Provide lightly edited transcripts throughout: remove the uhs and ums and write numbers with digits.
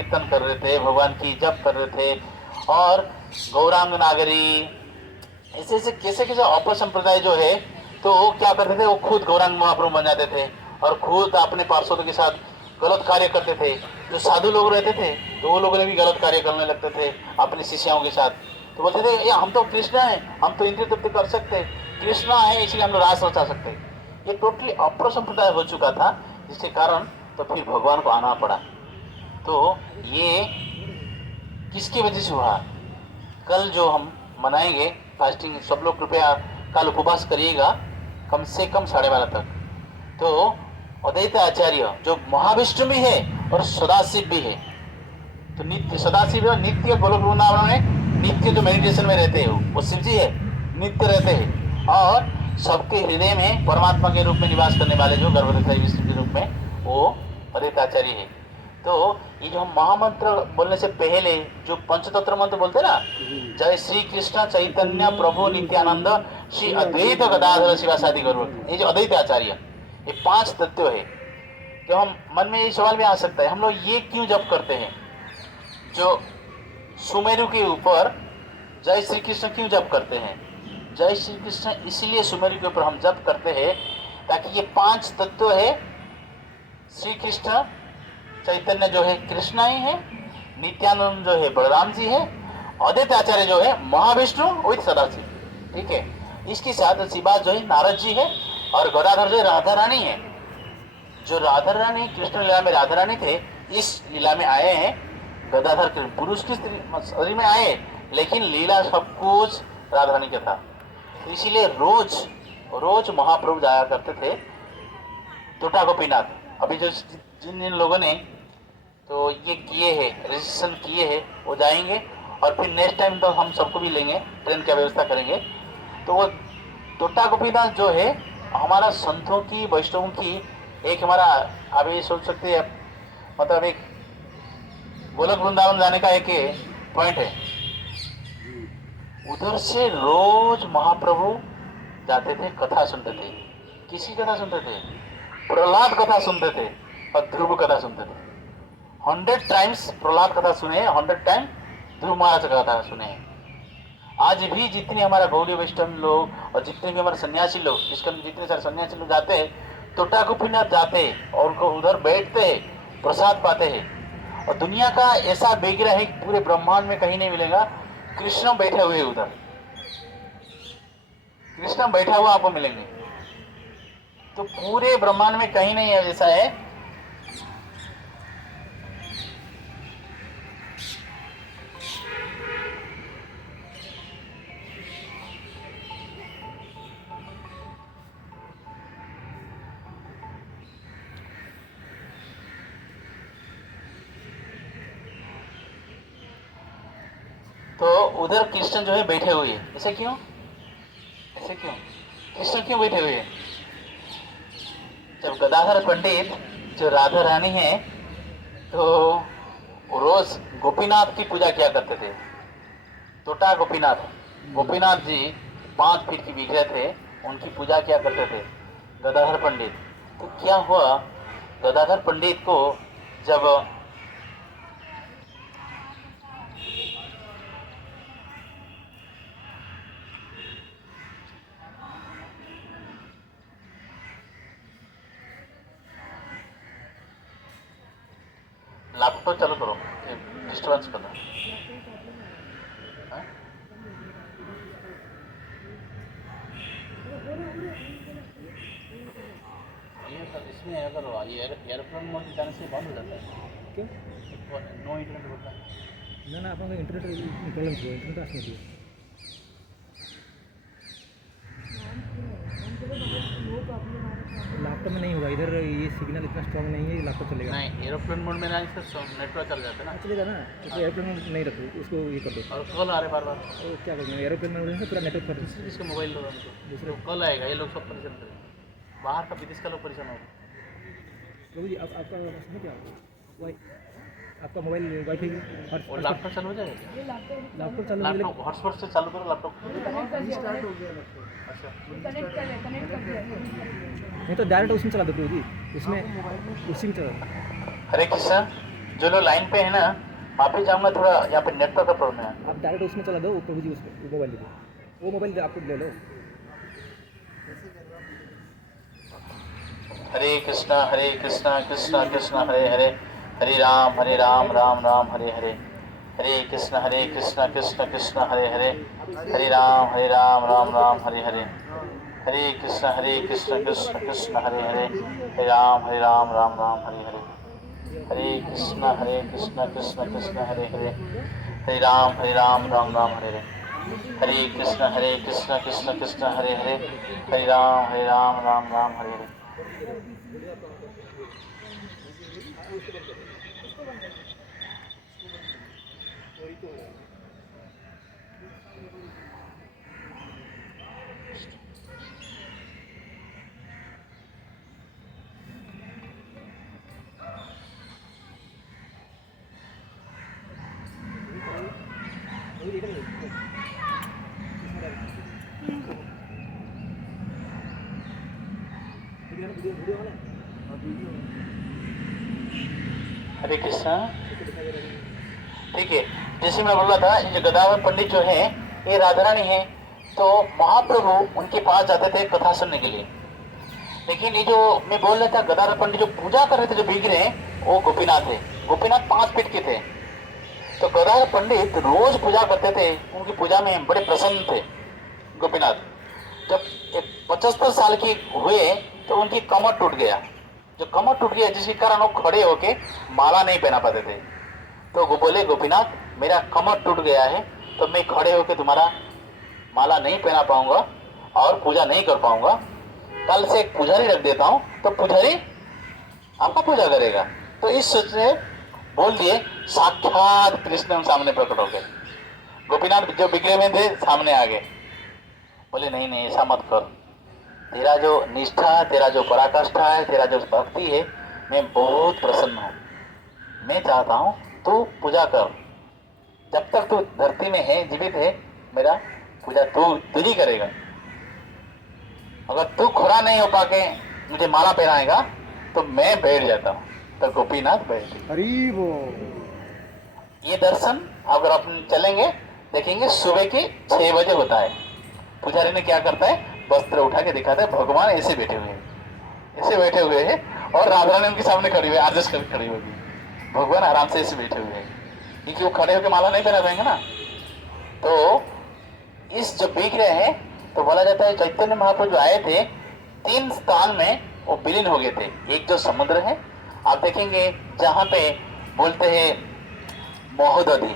कीर्तन कर रहे थे, भगवान की जप कर रहे थे, और गौरांग नागरी ऐसे ऐसे कैसे कैसे अपर संप्रदाय जो है, तो वो क्या करते थे, वो खुद गौरांग महाप्रभु बन जाते थे और खुद अपने पार्षदों के साथ गलत कार्य करते थे। जो साधु लोग रहते थे तो वो लोग भी गलत कार्य करने लगते थे अपनी शिष्यों के साथ। तो बोलते थे ये हम तो कृष्ण है, हम तो इंद्रिय तृप्ति कर सकते, कृष्ण है इसलिए हम लोग रास रचा सकते। ये टोटली अपर संप्रदाय हो चुका था, जिसके कारण तो फिर भगवान को आना पड़ा। तो ये किसकी वजह से हुआ? कल जो हम मनाएंगे फास्टिंग, सब लोग कृपया कल उपवास करिएगा कम से कम 12:30 तक। तो अद्वैत आचार्य जो महाविष्णु भी है और सदाशिव भी है, तो नित्य सदाशिव है, नित्य गोलोक वृंदावन में नित्य जो मेडिटेशन में रहते हो वो शिव जी है, नित्य रहते हैं, और सबके हृदय में परमात्मा के रूप में निवास करने वाले जो गर्भवती विष्णु के रूप में वो अद्वैत आचार्य है। तो ये जो हम महामंत्र बोलने से पहले जो पंचतंत्र मंत्र बोलते ना, जय श्री कृष्ण चैतन्य प्रभु नित्यानंद श्री अद्वैत गदाधर शिवासादि गौर, ये जो अद्वैत आचार्य, ये 5 तत्व है। तो हम मन में ये सवाल भी आ सकता है, हम लोग ये क्यों जप करते हैं? जो सुमेरु के ऊपर जय श्री कृष्ण क्यों जप करते हैं? जय श्री कृष्ण इसलिए सुमेरु के ऊपर हम जप करते हैं ताकि ये 5 तत्व है, श्री कृष्ण चैतन्य जो है कृष्ण ही है, नित्यानंद जो है बलराम जी है, अद्वैत आचार्य जो है महाविष्णु विद सदाशिव, ठीक है। इसके साथ शिवाज जो है नारद जी है, और गदाधर जो राधा रानी है। जो राधा रानी कृष्ण लीला में राधा रानी थे, इस लीला में आए हैं गदाधर के पुरुष की शरीर में आए, लेकिन लीला सब कुछ राधा रानी का था। तो इसीलिए रोज रोज महाप्रभु जाया करते थे टोटा गोपीनाथ। अभी जो जिन जिन लोगों ने तो ये किए हैं, रजिस्ट्रेशन किए हैं, वो जाएंगे, और फिर नेक्स्ट टाइम तो हम सबको भी लेंगे, ट्रेन की व्यवस्था करेंगे। तो वो टोटा गोपीनाथ जो है हमारा संतों की वैष्णवों की एक हमारा, आप ये सोच सकते हैं मतलब एक गोलक वृंदावन जाने का एक पॉइंट है। उधर से रोज महाप्रभु जाते थे, कथा सुनते थे। किसी कथा सुनते थे? प्रहलाद कथा सुनते थे और ध्रुव कथा सुनते थे। 100 टाइम्स प्रहलाद कथा सुने, 100 टाइम ध्रुव महाराज कथा सुने। आज भी जितने हमारा गौड़ी वैष्णव लोग और जितने भी हमारे सन्यासी लोग, इसका जितने सारे सन्यासी लोग जाते हैं टोटा गोपीनाथ जाते हैं और उनको उधर बैठते हैं, प्रसाद पाते हैं। और दुनिया का ऐसा बेगिरा है पूरे ब्रह्मांड में कहीं नहीं मिलेगा, कृष्ण बैठे हुए उधर, कृष्ण बैठा हुआ आपको मिलेंगे। तो पूरे ब्रह्मांड में कहीं नहीं ऐसा है। तो उधर कृष्ण जो है बैठे हुए हैं। ऐसे क्यों? ऐसे क्यों? कृष्ण क्यों बैठे हुए हैं? जब गदाधर पंडित जो राधा रानी है, तो रोज गोपीनाथ की पूजा किया करते थे। टोटा गोपीनाथ, गोपीनाथ जी 5 फीट की विग्रह थे, उनकी पूजा किया करते थे गदाधर पंडित। तो क्या हुआ, गदाधर पंडित को जब लैपटॉप चालू करो, डिस्टर्बेंस कर दो। इसमें अगर ये एयरप्लेन मोड जाने से बंद हो जाता है क्यों? नो इंटरनेट होता है ना, आपका इंटरनेट प्रॉब्लम हुआ, इंटरनेट आसने लैपटॉप में नहीं होगा, इधर ये सिग्नल इतना स्ट्रॉन्ग नहीं है, लैपटॉप चलेगा नहीं। एरोप्लेन मोड में ना इससे नेटवर्क चल जाता है ना, चलेगा ना। तो एरोप्लेन मोड नहीं रखो, उसको ये कर दो। और कॉल आ रहे बार बार, तो क्या करेंगे? एरोप्लेन मोड में पूरा नेटवर्क कर दो, जिसका मोबाइल लो हमको, दूसरे कॉल आएगा, ये लोग सब परेशान करेंगे, बाहर का विदेश का लोग परेशान होगा। प्रभु जी अब आपका सुनो क्या वाई, आपका मोबाइल वाईफाई और लैपटॉप चालू हो जाएगा? लैपटॉप चालू, लैपटॉप हॉटस्पॉट से चालू करो, लैपटॉप स्टार्ट हो गया। अच्छा कनेक्ट कर दिया, नहीं तो डायरेक्ट उसमें चला दो प्रभु जी, उसमें उसी में चला। हरे कृष्ण। जो लोग लाइन पे है ना, वहाँ पे जाऊँगा, थोड़ा यहाँ पे नेटवर्क का प्रॉब्लम है। आप डायरेक्ट उसमें चला दो, प्रभु जी उसमें वो मोबाइल दे, वो मोबाइल आपको ले लो। हरे कृष्णा कृष्णा कृष्णा हरे हरे, हरे राम राम राम हरे हरे, हरे कृष्णा कृष्णा कृष्णा हरे हरे, हरे राम राम राम हरे हरे, हरे कृष्णा कृष्णा कृष्णा हरे हरे, हरे राम राम हरे हरे, हरे कृष्णा कृष्णा कृष्णा हरे हरे, हरे राम राम हरे हरे, हरे कृष्णा कृष्णा कृष्णा हरे हरे, हरे राम राम हरे हरे। हरे कृष्णा। ठीक है, जैसे मैं बोल रहा था, ये जो गदाधर पंडित जो है ये राधा रानी है, तो महाप्रभु उनके पास जाते थे कथा सुनने के लिए। लेकिन ये जो मैं बोल रहा था, गदाधर पंडित जो पूजा कर रहे थे, जो बिक रहे हैं, वो गोपीनाथ है। गोपीनाथ 5 फीट के थे। तो गदाधर पंडित रोज पूजा करते थे, उनकी पूजा में बड़े प्रसन्न थे गोपीनाथ। जब 75 साल की हुए तो उनकी कमर टूट गया। जो कमर टूट गया, जिसके कारण वो खड़े होके माला नहीं पहना पाते थे। तो वो बोले, गोपीनाथ मेरा कमर टूट गया है, तो मैं खड़े होके तुम्हारा माला नहीं पहना पाऊंगा और पूजा नहीं कर पाऊंगा। कल से एक पुजारी रख देता हूँ, तो पुजारी आपका पूजा करेगा। तो इस सोच से बोल दिए, साक्षात कृष्ण सामने प्रकट हो गए। गोपीनाथ जो बिगड़े में थे सामने आ गए, बोले नहीं नहीं ऐसा मत कर, तेरा जो निष्ठा, तेरा जो पराकाष्ठा है, तेरा जो भक्ति है, मैं बहुत प्रसन्न हूँ। मैं चाहता हूँ तू पूजा कर, जब तक तू धरती में है, जीवित है, मेरा पूजा तू ही करेगा। अगर तू खड़ा नहीं हो पाके मुझे माला पहनाएगा तो मैं बैठ जाता हूँ। तो गोपीनाथ बैठ गए। हरी वो ये दर्शन अगर अपन चलेंगे देखेंगे, सुबह के 6 बजे होता है। पुजारी ने क्या करता है, वस्त्र उठा के दिखाता है, भगवान ऐसे बैठे हुए हैं, ऐसे बैठे हुए हैं, और राधा रानी उनके सामने खड़ी हुई है, आदेश करके खड़ी होगी। भगवान आराम से ऐसे बैठे हुए हैं, क्योंकि वो खड़े होकर माला नहीं पहना पाएंगे ना। तो इस जो बिक रहे हैं, तो बोला जाता है चैतन्य महाप्रभु जो आए थे, 3 स्थान में वो विलीन हो गए थे। एक जो समुद्र है, आप देखेंगे जहाँ पे बोलते हैं महोदधि,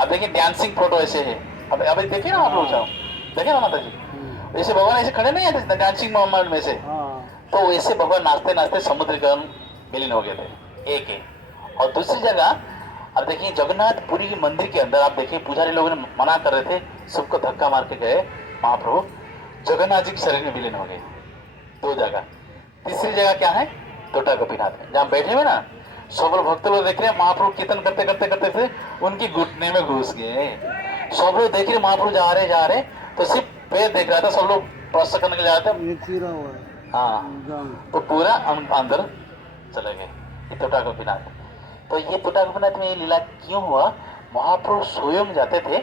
आप देखिए डांसिंग फोटो ऐसे है। अब अभी देखिए ना आप लोग, जाओ देखिए ना माता जी, ऐसे भगवान ऐसे खड़े नहीं आते डांसिंग मोमेंट में से। तो वैसे भगवान नाचते नाचते समुद्र के विलीन हो गए थे। एक है। और दूसरी जगह अब देखिए जगन्नाथपुरी मंदिर के अंदर, आप देखिए पुजारी लोगों ने मना कर रहे थे, सबको धक्का मार के गए महाप्रभु, जगन्नाथ जी के शरीर में विलीन हो गए। 2 जगह। तीसरी जगह क्या है, टोटा गोपीनाथ, जहाँ बैठे हुए ना, सब लोग भक्त लोग देख रहे हैं, महाप्रभु कीर्तन करते करते करते थे उनकी घुटने में घुस गए। सब लोग देख रहे महाप्रभु जा रहे, तो सिर्फ पैर देख रहा था, सब लोग प्रश्न करने के लिए जाते। हाँ, तो पूरा अंदर चले गए। ये टोटा गोपीनाथ। तो ये टोटा गोपीनाथ में ये लीला क्यों हुआ, महाप्रभु स्वयं जाते थे,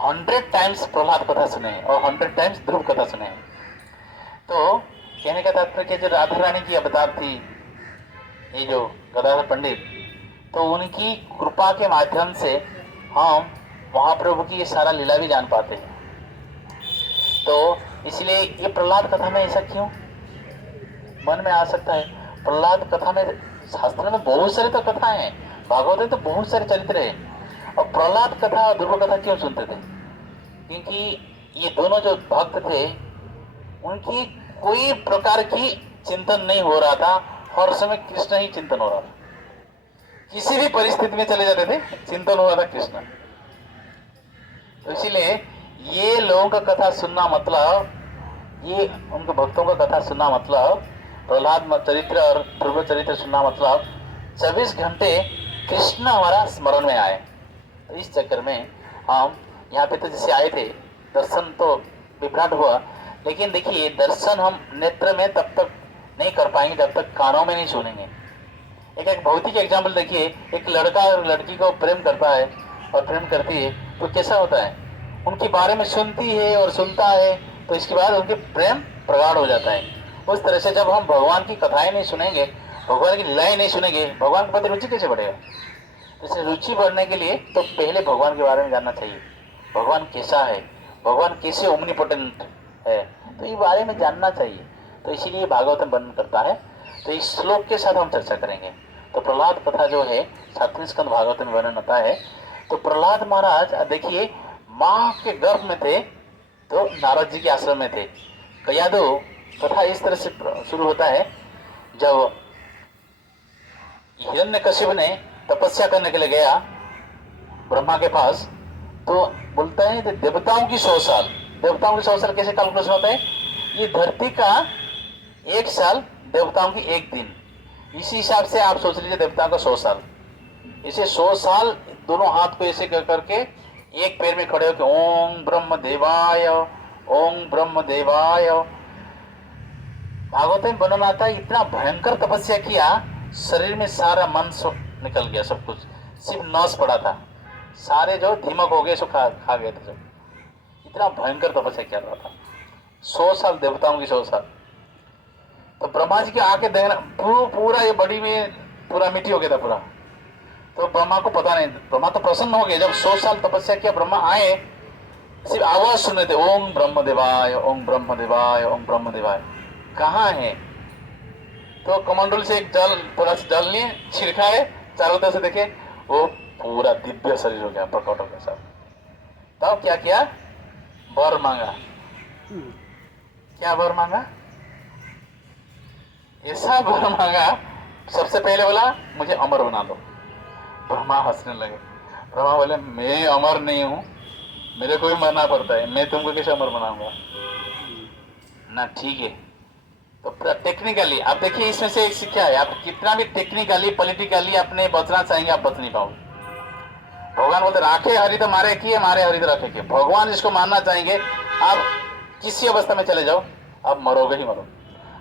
100 टाइम्स प्रहलाद कथा सुने और 100 टाइम्स ध्रुव कथा सुने। तो कहने का तात्पर्य, जो राधा रानी की अवतार थी, ये जो गदाधर पंडित, तो उनकी कृपा के माध्यम से हम महाप्रभु की ये सारा लीला भी जान पाते हैं। तो इसलिए ये प्रहलाद कथा में ऐसा क्यों मन में आ सकता है। प्रहलाद कथा में, शास्त्र में बहुत सारी तो कथाएं हैं, भागवत में तो बहुत सारे चरित्र हैं, और प्रहलाद कथा और ध्रुव कथा क्यों सुनते थे, क्योंकि ये दोनों जो भक्त थे, उनकी कोई प्रकार की चिंतन नहीं हो रहा था, हर समय कृष्ण ही चिंतन हो रहा था। किसी भी परिस्थिति में चले जाते थे, चिंतन हो रहा था कृष्ण। तो इसीलिए ये लोगों का कथा सुनना मतलब, ये उनके भक्तों का कथा सुनना मतलब, प्रहलाद चरित्र और ध्रुव चरित्र सुनना मतलब 24 घंटे कृष्ण हमारा स्मरण में आए। तो इस चक्कर में हम यहाँ पे तो जैसे आए थे, दर्शन तो विभ्राट हुआ, लेकिन देखिए दर्शन हम नेत्र में तब तक नहीं कर पाएंगे जब तक कानों में नहीं सुनेंगे। एक भौतिक एग्जाम्पल देखिए, एक लड़का और लड़की को प्रेम करता है और प्रेम करती है तो कैसा होता है, उनके बारे में सुनती है और सुनता है तो इसके बाद उनके प्रेम प्रगाढ़ हो जाता है। उस तरह से जब हम भगवान की कथाएं नहीं सुनेंगे, भगवान की लीलाएं नहीं सुनेंगे, भगवान के प्रति रुचि कैसे बढ़ेगा। इसलिए रुचि बढ़ने के लिए तो पहले भगवान के बारे में जानना चाहिए, भगवान कैसा है, भगवान कैसे ओमनीपोटेंट है, तो ये बारे में जानना चाहिए। तो इसीलिए भागवतम वर्णन करता है। तो इस श्लोक के साथ हम चर्चा करेंगे। तो प्रहलाद कथा जो है 7वें स्कंद भागवत में वर्णन होता है। तो प्रहलाद महाराज देखिए माँ के गर्भ में थे तो नारद जी के आश्रम में थे। कयादो कथा इस तरह से शुरू होता है, जब हिरण्यकशिप ने तपस्या करने के लिए गया ब्रह्मा के पास, तो बोलता है देवताओं की 100 साल, देवताओं की 100 साल कैसे कैलकुलेशन होता है, ये धरती का 1 साल, देवताओं की 1 दिन, इसी हिसाब से आप सोच लीजिए देवताओं का 100 साल। इसे 100 साल दोनों हाथ को ऐसे कर करके एक पैर में खड़े होकर ओम ब्रह्म देवाय, ओम ब्रह्म देवाय। भागवत में वर्णन आता है इतना भयंकर तपस्या किया, शरीर में सारा मन सब निकल गया, सब कुछ सिर्फ नस पड़ा था, सारे जो धीमक हो गए सो खा गए थे सब, इतना भयंकर तपस्या किया रहा था। 100 साल देवताओं की 100 साल। तो ब्रह्मा जी के आके देखना पूरा ये बॉडी में पूरा मिट्टी हो गया था पूरा। तो ब्रह्मा को पता नहीं, ब्रह्मा तो प्रसन्न हो गए, जब 100 साल तपस्या किया ब्रह्मा आए, सिर्फ आवाज सुन रहे थे ओम ब्रह्म देवाय, ओम ब्रह्म देवाय, ओम ब्रह्म देवाय। कहाँ है, तो कमंडल से एक जल पूरा जल लिए छिड़का है, चारों तरफ से देखे वो पूरा दिव्य शरीर हो गया, प्रकट हो गया सब। तब क्या किया, वर मांगा। क्या वर मांगा, ऐसा वर मांगा, सबसे पहले बोला मुझे अमर बना दो। ब्रह्मा हंसने लगे। ब्रह्मा बोले मैं अमर नहीं हूं, मेरे को भी मरना पड़ता है, मैं तुमको कैसे अमर बनाऊंगा ना। ठीक है, तो टेक्निकली आप देखिए इसमें से एक शिक्षा है, आप कितना भी टेक्निकली पॉलिटिकली अपने बचना चाहेंगे आप बच नहीं पाओगे। भगवान बोलते राखे हरि तो मारे किए, मारे हरि तो रखे किए। भगवान जिसको मानना चाहेंगे आप किसी अवस्था में चले जाओ, आप मरोगे ही मरोगे।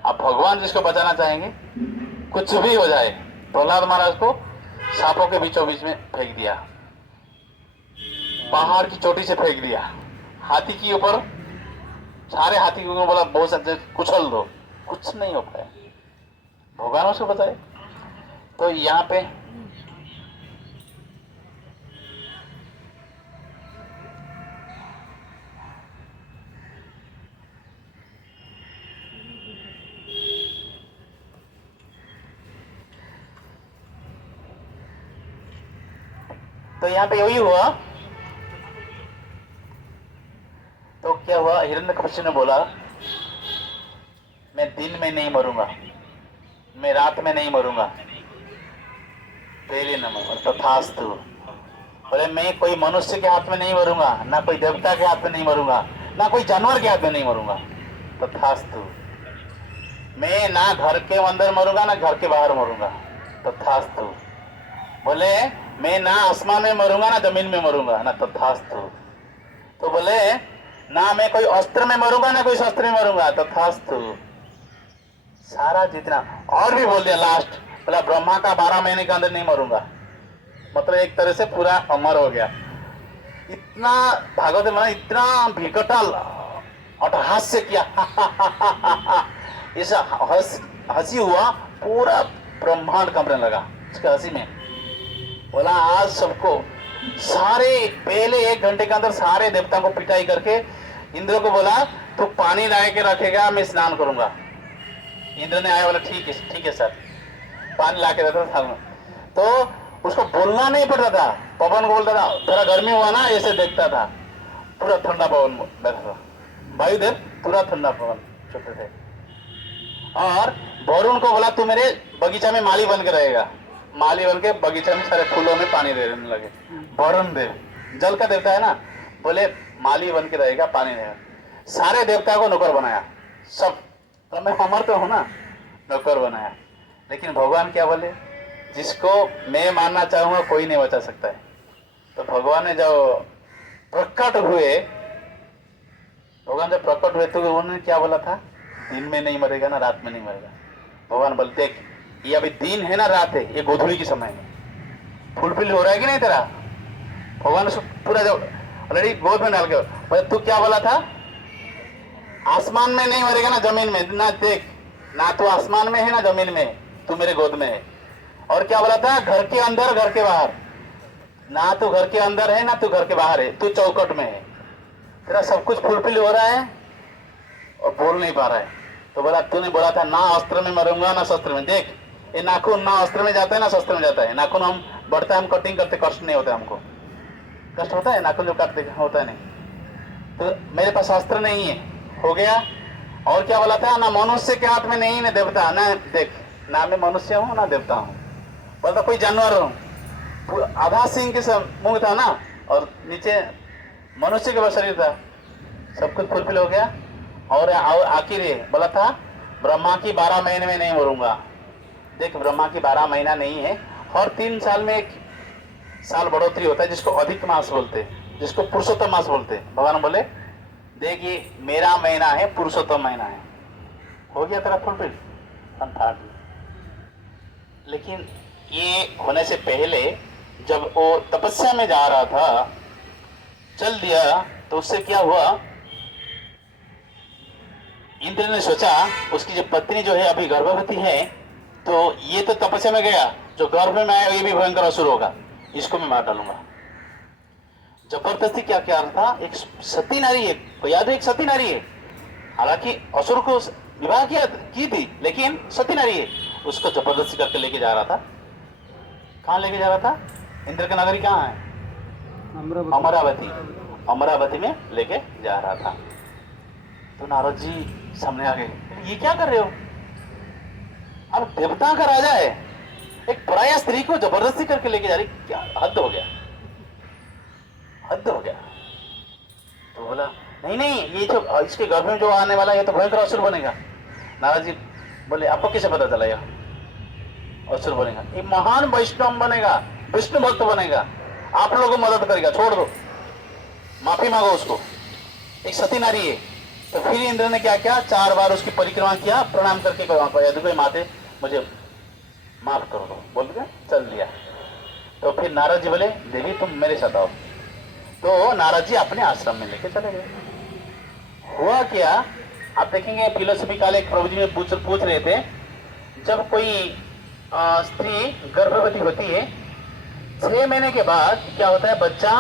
आप भगवान जिसको बचाना चाहेंगे कुछ भी हो जाए। प्रहलाद महाराज को सांपों के बीचों बीच में फेंक दिया, पहाड़ की चोटी से फेंक दिया, हाथी के ऊपर, सारे हाथी के ऊपर बोला बहुत सकते कुचल दो, कुछ नहीं हो पाया, भगवान उसको बताए। तो यहाँ पे यही हुआ। तो क्या हुआ, हिरण्यकशिपु ने बोला मैं दिन में नहीं मरूंगा, मैं रात में नहीं मरूंगा। तेरे नमः तथास्तु। बोले मैं कोई मनुष्य के हाथ में नहीं मरूंगा, ना कोई देवता के हाथ में नहीं मरूंगा, ना कोई जानवर के हाथ में नहीं मरूंगा। तथास्तु। मैं ना घर के अंदर मरूंगा ना घर के बाहर मरूंगा। तथास्तु। बोले मैं ना आसमान में मरूंगा ना जमीन में मरूंगा ना। तथास्तु। तो बोले ना मैं कोई अस्त्र में मरूंगा ना कोई शस्त्र में मरूंगा। तथास्तु। सारा जितना और भी बोल दिया लास्ट, बोला ब्रह्मा का 12 महीने के अंदर नहीं मरूंगा। मतलब एक तरह से पूरा अमर हो गया। इतना भागवत में इतना विकटाल अटहास्य किया ऐसा हंसी हुआ, पूरा ब्रह्मांड कंपने लगा उसके हंसी में। बोला आज सबको सारे पहले 1 घंटे के अंदर सारे देवताओं को पिटाई करके इंद्र को बोला तू पानी ला के रखेगा, मैं स्नान करूंगा। इंद्र ने आया, बोला ठीक है सर, पानी ला के रखा था। तो उसको बोलना नहीं पड़ता था, पवन को बोलता था, थोड़ा गर्मी हुआ ना ऐसे देखता था, पूरा ठंडा पवन बैठा था, वायुदेव पूरा ठंडा पवन छुट्टे थे। और वरुण को बोला तू मेरे बगीचा में माली बन के रहेगा। माली बन के बगीचा में सारे फूलों में पानी देने लगे। वरुण देव जल का देवता है ना, बोले माली बन के रहेगा, पानी देगा। सारे देवता को नौकर बनाया सब, तो मैं अमर तो हूं ना, नौकर बनाया। लेकिन भगवान क्या बोले, जिसको मैं मानना चाहूंगा कोई नहीं बचा सकता है। तो भगवान ने जब प्रकट हुए, भगवान जब प्रकट हुए तो उन्होंने क्या बोला था, दिन में नहीं मरेगा ना रात में नहीं मरेगा। भगवान बोलते ये अभी दिन है ना रात है, ये गोधूली के समय में फुलफिल हो रहा है कि नहीं तेरा? भगवान उसको पूरा जब ऑलरेडी गोद में डाल के, पर तू क्या बोला था? आसमान में नहीं मरेगा ना जमीन में, ना देख, ना तू आसमान में है ना जमीन में, तू मेरे गोद में है। और क्या बोला था? घर के अंदर घर के बाहर, ना तू घर के अंदर है ना तू घर के बाहर है, तू चौकट में है। तेरा सब कुछ फुलफिल हो रहा है और बोल नहीं पा रहा है। तो बोला, तूने बोला था ना अस्त्र में मरूंगा ना शस्त्र में। देख, ये नाखून ना अस्त्र में जाता है ना शस्त्र में जाता है। नाखून हम बढ़ता है, हम कटिंग करते, कष्ट नहीं होता हमको। कष्ट होता है नाखून जो काटते, होता है नहीं। तो मेरे पास अस्त्र नहीं है, हो गया। और क्या बोला था? ना मनुष्य के हाथ में नहीं, ना देवता, ना देख, ना मैं मनुष्य हूँ ना देवता हूँ, बोलता कोई जानवर हूँ। आधा सिंह के मुंह था ना, और नीचे मनुष्य के शरीर था। सब कुछ फुलफिल हो गया। और आखिर ये बोला था, ब्रह्मा की 12 महीने में नहीं मरूंगा। देख, ब्रह्मा की 12 महीना नहीं है, और 3 साल में एक साल बढ़ोतरी होता है, जिसको अधिक मास बोलते हैं, जिसको पुरुषोत्तम मास बोलते हैं। भगवान बोले, देख ये मेरा महीना है, पुरुषोत्तम महीना है। हो गया तेरा फुलफिल, फंटास्टिक। लेकिन ये होने से पहले जब वो तपस्या में जा रहा था, चल दिया, तो उससे क्या हुआ? इंद्र ने सोचा उसकी जो पत्नी जो है अभी गर्भवती है, तो ये तो तपस्या में गया, जो गर्भ में आया ये भी भयंकर असुर होगा, इसको मैं मार डालूंगा। जबरदस्ती क्या किया था? एक सती नारी है, को याद है? एक सती नारी है, हालांकि असुर को विवाह की थी, लेकिन सती नारी है, उसको जबरदस्ती करके लेके जा रहा था। कहाँ लेके जा रहा था? इंद्र का नगरी कहाँ है? अमरावती। अमरावती में लेके जा रहा था। तो नारद जी सामने आ गए, ये क्या कर रहे हो? अब देवता का राजा है, एक पराया स्त्री को जबरदस्ती करके लेके जा रही, क्या हद हो गया, हद हो गया। तो बोला, नहीं नहीं, ये जो इसके गर्भ में जो आने वाला है, ये तो भयंकर असुर बनेगा। नारद जी बोले, आपको कैसे पता चला ये असुर बनेगा? ये महान वैष्णव बनेगा, विष्णु भक्त बनेगा, आप लोगों को मदद करेगा, छोड़ दो, माफी मांगो उसको। एक सती नारी है। तो फिर इंद्र ने क्या किया? 4 बार उसकी परिक्रमा किया, प्रणाम करके माते मुझे माफ कर दो, बोल के चल दिया। तो फिर नारद जी बोले, देवी तुम मेरे साथ आओ। तो नारद जी अपने आश्रम में लेके चले गए। हुआ क्या, आप देखेंगे फिलोसफी काल एक प्रभु जी में पूछ रहे थे, जब कोई स्त्री गर्भवती होती है, 6 महीने के बाद क्या होता है? बच्चा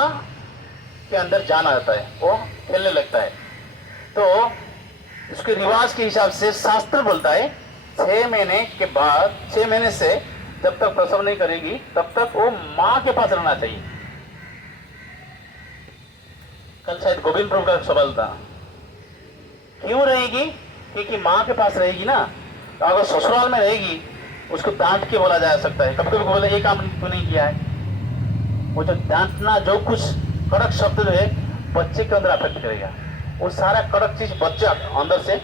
के अंदर जान आता है, वो खेलने लगता है। तो उसके रिवाज के हिसाब से शास्त्र बोलता है, 6 महीने के बाद, 6 महीने से जब तक प्रसव नहीं करेगी तब तक वो माँ के पास रहना चाहिए। कल शायद गोविंद प्रभु का सवाल था, क्यों रहेगी? क्योंकि माँ के पास रहेगी ना, तो अगर ससुराल में रहेगी उसको डांट के बोला जा सकता है, कभी कभी बोले ये काम क्यों नहीं किया है। वो जो डांटना, जो कुछ कड़क शब्द जो है बच्चे के अंदर अफेक्ट करेगा, वो सारा कड़क चीज बच्चा अंदर से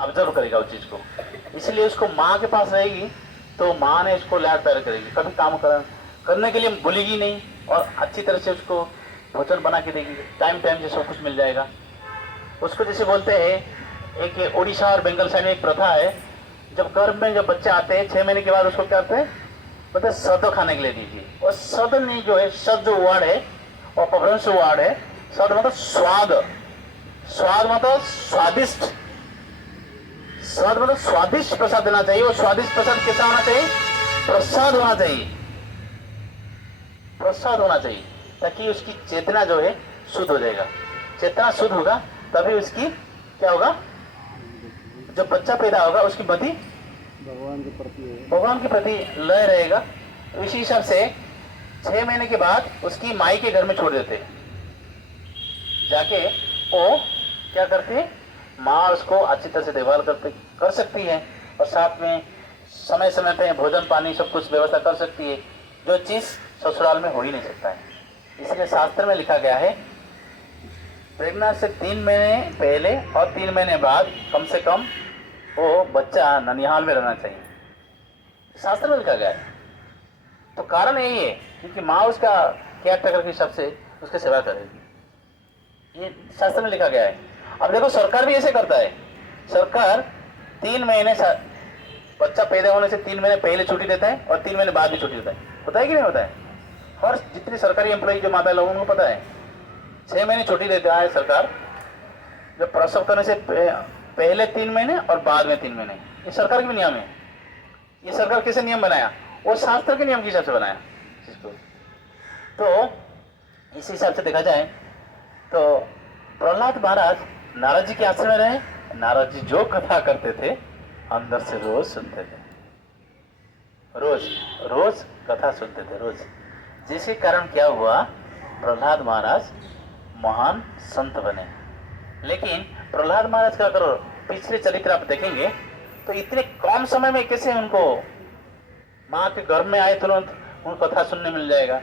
ऑब्जर्व करेगा उस चीज को। इसलिए उसको माँ के पास रहेगी तो माँ ने उसको लाड प्यार करेगी, कभी काम करने के लिए बोलेगी नहीं, और अच्छी तरह से उसको भोजन बना के देगी, टाइम टाइम से सब कुछ मिल जाएगा उसको। जैसे बोलते हैं, एक उड़ीसा और बंगाल साइड में एक प्रथा है, जब गर्भ में जब बच्चे आते हैं 6 महीने के बाद उसको क्या करते हैं? बोलते सद खाने के लिए दीजिए। और सद नहीं, जो है सद जो वर्ड है और अपभ्रंश वर्ड है। सद मतलब स्वाद, स्वाद मतलब स्वादिष्ट, स्वाद मतलब स्वादिष्ट प्रसाद देना चाहिए। और स्वादिष्ट प्रसाद कैसा होना चाहिए? प्रसाद होना चाहिए, प्रसाद होना चाहिए, ताकि उसकी चेतना जो है शुद्ध हो जाएगा। चेतना शुद्ध होगा तभी उसकी क्या होगा? जब बच्चा पैदा होगा उसकी मति भगवान के प्रति लय रहेगा। तो इसी हिसाब से 6 महीने के बाद उसकी माई के घर में छोड़ देते हैं, जाके वो क्या करती है? माँ उसको अच्छी तरह से देखभाल कर सकती है, और साथ में समय समय पे भोजन पानी सब कुछ व्यवस्था कर सकती है, जो चीज़ ससुराल में हो ही नहीं सकता है। इसलिए शास्त्र में लिखा गया है, प्रेग्नेंट से 3 महीने पहले और 3 महीने बाद कम से कम वो बच्चा ननिहाल में रहना चाहिए, शास्त्र में लिखा गया है। तो कारण यही है क्योंकि माँ उसका केयर टेकर के हिसाब से उसकी सेवा करेगी, ये शास्त्र में लिखा गया है। अब देखो सरकार भी ऐसे करता है, सरकार 3 महीने बच्चा पैदा होने से 3 महीने पहले छुट्टी देता है और 3 महीने बाद भी छुट्टी देता है कि नहीं होता है? और जितनी सरकारी एम्प्लॉय जो माता लोगों को पता है 6 महीने छुट्टी देता है सरकार, जो प्रसव करने से पहले 3 महीने और बाद में 3 महीने। ये सरकार के भी नियम है। ये सरकार कैसे नियम बनाया? वो शास्त्र के नियम के हिसाब से बनाया इसको। तो इस हिसाब से देखा जाए तो प्रहलाद महाराज नारद जी के आश्रम में रहे। नारद जी जो कथा करते थे अंदर से रोज सुनते थे, रोज रोज कथा सुनते थे रोज। जिसके कारण क्या हुआ, प्रहलाद महाराज महान संत बने। लेकिन प्रहलाद महाराज का अगर पिछले चरित्र आप देखेंगे तो इतने कम समय में कैसे उनको माँ के गर्भ में आए तुरंत उनको कथा सुनने मिल जाएगा?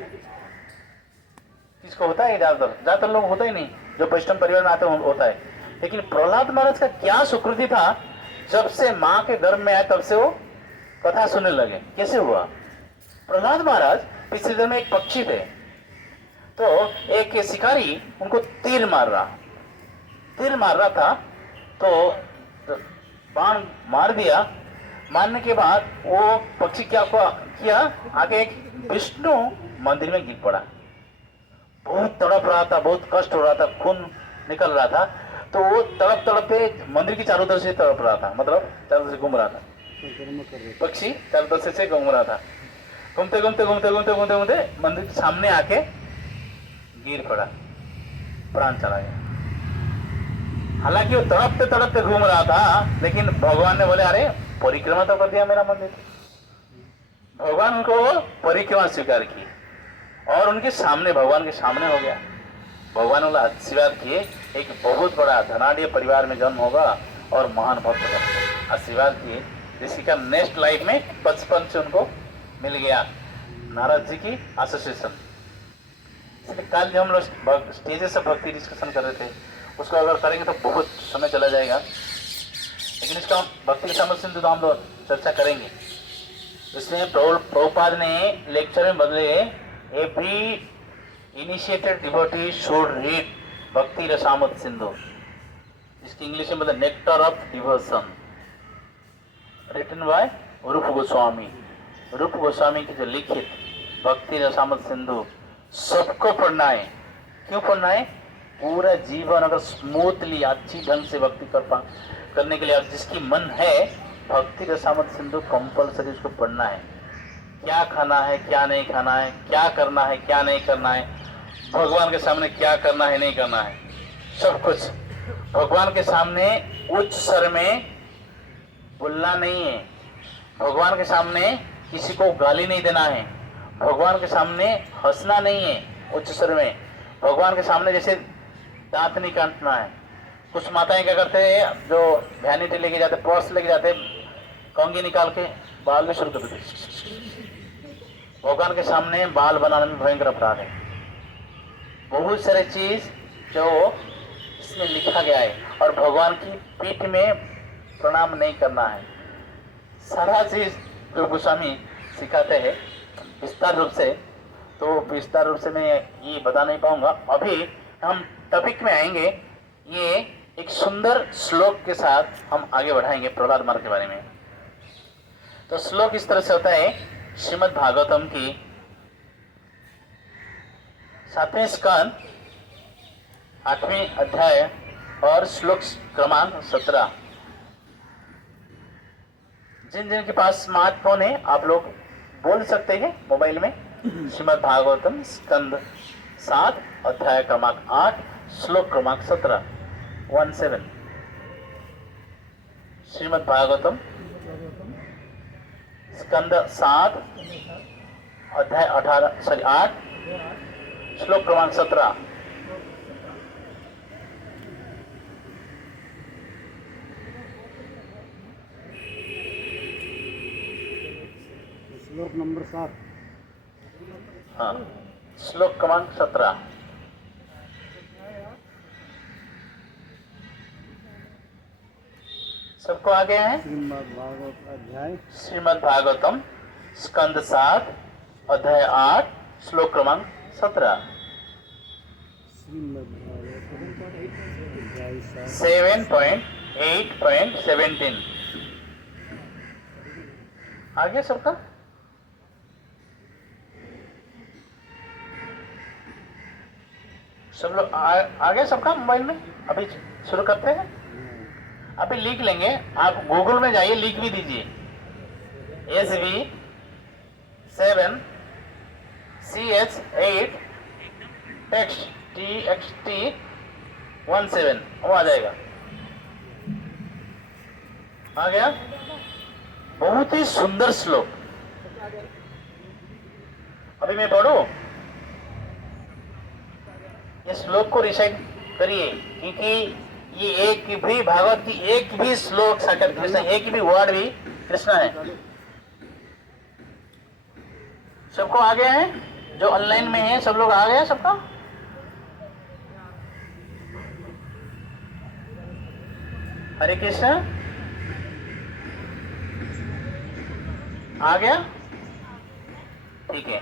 किसको होता है? ज्यादातर लोग होता ही नहीं, जो वैष्णव परिवार में आते हैं होता है। लेकिन प्रहलाद महाराज का क्या सुकृति था, जब से माँ के गर्भ में आए तब से वो कथा सुनने लगे। कैसे हुआ? प्रहलाद महाराज पिछले दिन में एक पक्षी थे, तो एक शिकारी उनको तीर मार रहा था, तो बाण मार दिया। मारने के बाद वो पक्षी क्या किया, आगे एक विष्णु मंदिर में गिर पड़ा। बहुत तड़प रहा था, बहुत कष्ट हो रहा था, खून निकल रहा था। तो वो तड़प पे मंदिर की चारों तरफ से तड़प रहा था, मतलब चारों तरफ से घूम रहा था। पक्षी चारों तरफ से घूम रहा था। घूमते मंदिर के सामने आके गिर पड़ा, प्राण चला गया। हालांकि वो तड़पते घूम रहा था, लेकिन भगवान ने बोले अरे परिक्रमा तो कर दिया मेरा मंदिर। भगवान उनको परिक्रमा स्वीकार की और उनके सामने, भगवान के सामने हो गया। भगवान ने आशीर्वाद किए, एक बहुत बड़ा धनाढ़ परिवार में जन्म होगा और महान भक्त का आशीर्वाद किए, जिसका नेक्स्ट लाइफ में बचपन से उनको मिल गया नारद जी की एसोसिएशन। इसलिए कल जो हम लोग स्टेजेस से भक्ति डिस्कशन कर रहे थे, उसको अगर करेंगे तो बहुत समय चला जाएगा, लेकिन इसका भक्ति समझ सिंधु तो हम लोग चर्चा करेंगे। इसमें प्रभुपाद ने लेक्चर में बदले every initiated devotee should read Bhakti Rasamrita Sindhu, इसकी इंग्लिश में मतलब nectar of devotion, written by Rupa Goswami. रूप गोस्वामी की जो लिखित भक्ति रसामृत सिंधु सबको पढ़ना है। क्यों पढ़ना है? पूरा जीवन अगर स्मूथली अच्छी ढंग से भक्ति करने के लिए, जिसकी मन है, भक्ति रसामृत सिंधु कंपल्सरी उसको पढ़ना है। क्या खाना है, क्या नहीं खाना है, क्या करना है, क्या नहीं करना है, भगवान के सामने क्या करना है, नहीं करना है, सब कुछ। भगवान के सामने उच्च स्वर में बोलना नहीं है, भगवान के सामने किसी को गाली नहीं देना है, भगवान के सामने हंसना नहीं है उच्च स्वर में, भगवान के सामने जैसे दांत नहीं काटना है। कुछ माताएं क्या करते हैं, जो वैनिटी लेके जाते, पर्स लेके जाते, कंघी निकाल के बाल में शुरू कर देते। भगवान के सामने बाल बनाने में भयंकर अपराध है। बहुत सारे चीज जो इसमें लिखा गया है, और भगवान की पीठ में प्रणाम नहीं करना है। सारा चीज जो गोस्वामी सिखाते हैं विस्तार रूप से, तो विस्तार रूप से मैं ये बता नहीं पाऊंगा। अभी हम टॉपिक में आएंगे, ये एक सुंदर श्लोक के साथ हम आगे बढ़ाएंगे प्रहलाद महाराज के बारे में। तो श्लोक इस तरह से होता है, श्रीमद् भागवतम की 7वें स्कंद 8वें अध्याय और श्लोक क्रमांक 17। जिन जिन के पास स्मार्टफोन है आप लोग बोल सकते हैं मोबाइल में, श्रीमद् भागवतम स्कंद 7 अध्याय क्रमांक 8 श्लोक क्रमांक 17 17। श्रीमद् भागवतम स्कंद 7 अध्याय 8 श्लोक क्रमांक 17। श्लोक नंबर 7। हाँ, श्लोक क्रमांक 17। सबको आ गया है? श्रीमद् भागवतम स्कंद 7 अध्याय 8 श्लोक क्रमांक 17। 7.8.17। आ गया सबका? सब लोग आ गया सबका मोबाइल में? अभी शुरू करते हैं। अभी लिख लेंगे, आप गूगल में जाइए, लिख भी दीजिए SV7 CH8 TXT 17, वो आ जाएगा। आ गया? बहुत ही सुंदर श्लोक। अभी मैं पढ़ूं? इस श्लोक को रिसाइट करिए, क्योंकि ये एक भी भागवत की एक भी श्लोक साक्षात कृष्ण, एक भी वर्ड भी कृष्ण है। सबको आ गया है? जो ऑनलाइन में है सब लोग आ गया सबका? हरे कृष्ण। आ गया? ठीक है,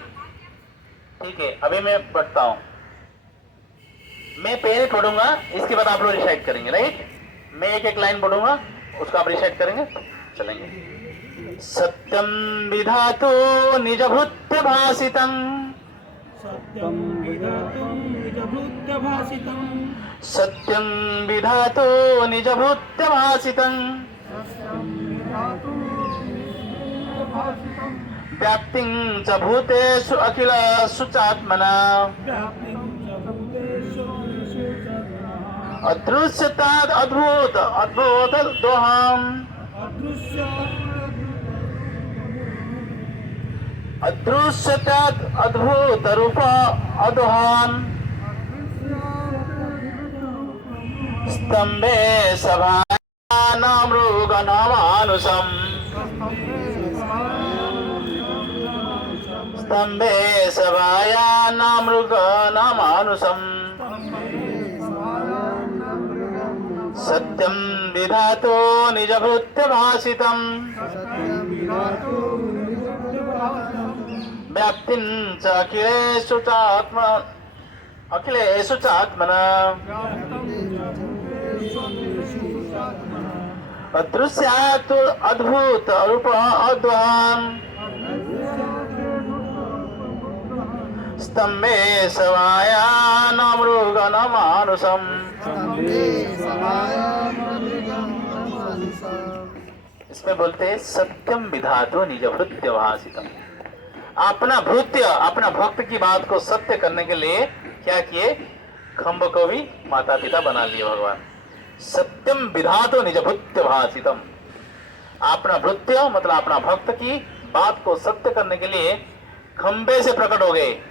ठीक है। अभी मैं पढ़ता हूं। मैं पहले पढ़ूंगा, इसके बाद आप लोग रिसाइट करेंगे, राइट? मैं एक एक लाइन पढ़ूंगा, उसको आप रिसाइट करेंगे, चलेंगे। सत्यम विधातु निजभूत्य भाषितं, सत्यं विधातुं निजभूत्यभासितं, सत्यं विधातु निजभूत्य भाषितं, व्याप्तिं च भूतेषु अखिलेषु चात्मना, व्याप्तिं च भूतेषु चात्मना, अदृश्यताद् अद्भुत अद्भुत दोहम्, अदृश्य अदृश्यताद् अद्भुत रूप अदोहम्, स्तंभे सभायां मृगनामानुषम्, स्तंभे सभायां मृगनामानुषम्, सत्यं विधातो निजभूत्य भाषितं, व्याप्तिं च अखिलेषु चात्मना, अदृश्यात् अद्भुत रूप अद्वहम्, स्तंभे सभायां मृगनामानुषम्। इसमें बोलते हैं सत्यम विधातो निज भृत्य भाषितम। अपना भृत्य, अपना भक्त की बात को सत्य करने के लिए क्या किए? खम्भ को भी माता पिता बना लिए भगवान। सत्यम विधातो निज भृत्य भाषितम। अपना भृत्य मतलब अपना भक्त की बात को सत्य करने के लिए खंबे से प्रकट हो गए।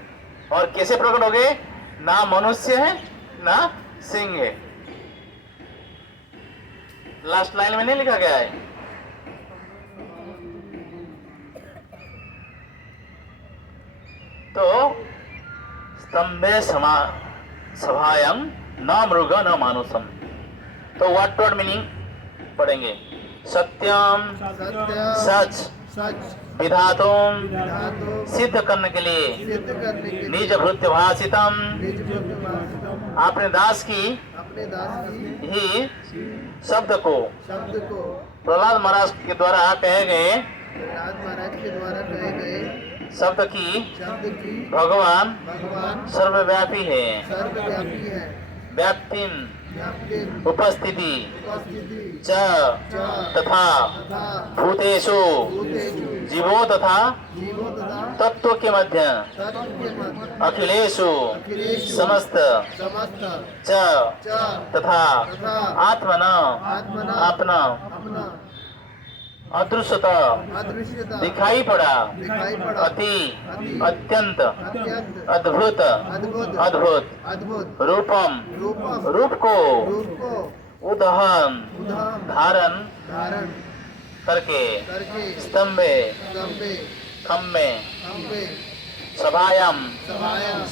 और कैसे प्रकट हो गए? ना मनुष्य है ना सिंह है। लास्ट लाइन में नहीं लिखा गया है? तो स्तंभे सभायां न मृग न मानुषम। तो व्हाट मीनिंग पढ़ेंगे? सत्यम सच विधातुम सिद्ध करने के लिए निज भृत्य भाषितम अपने दास की ही शब्द को प्रहलाद महाराज के द्वारा कहे गए शब्द की भगवान सर्वव्यापी है। व्याप्तिन उपस्थिति च तथा भूतेषु जीवों तथा तत्व के मध्य अखिलेषु समस्त च तथा आत्मना अपना अदृश्यता दिखाई पड़ा अति अत्यंत अद्भुत अद्भुत रूपम रूप को उदहन धारण करके स्तंभे खम्बे सभायाम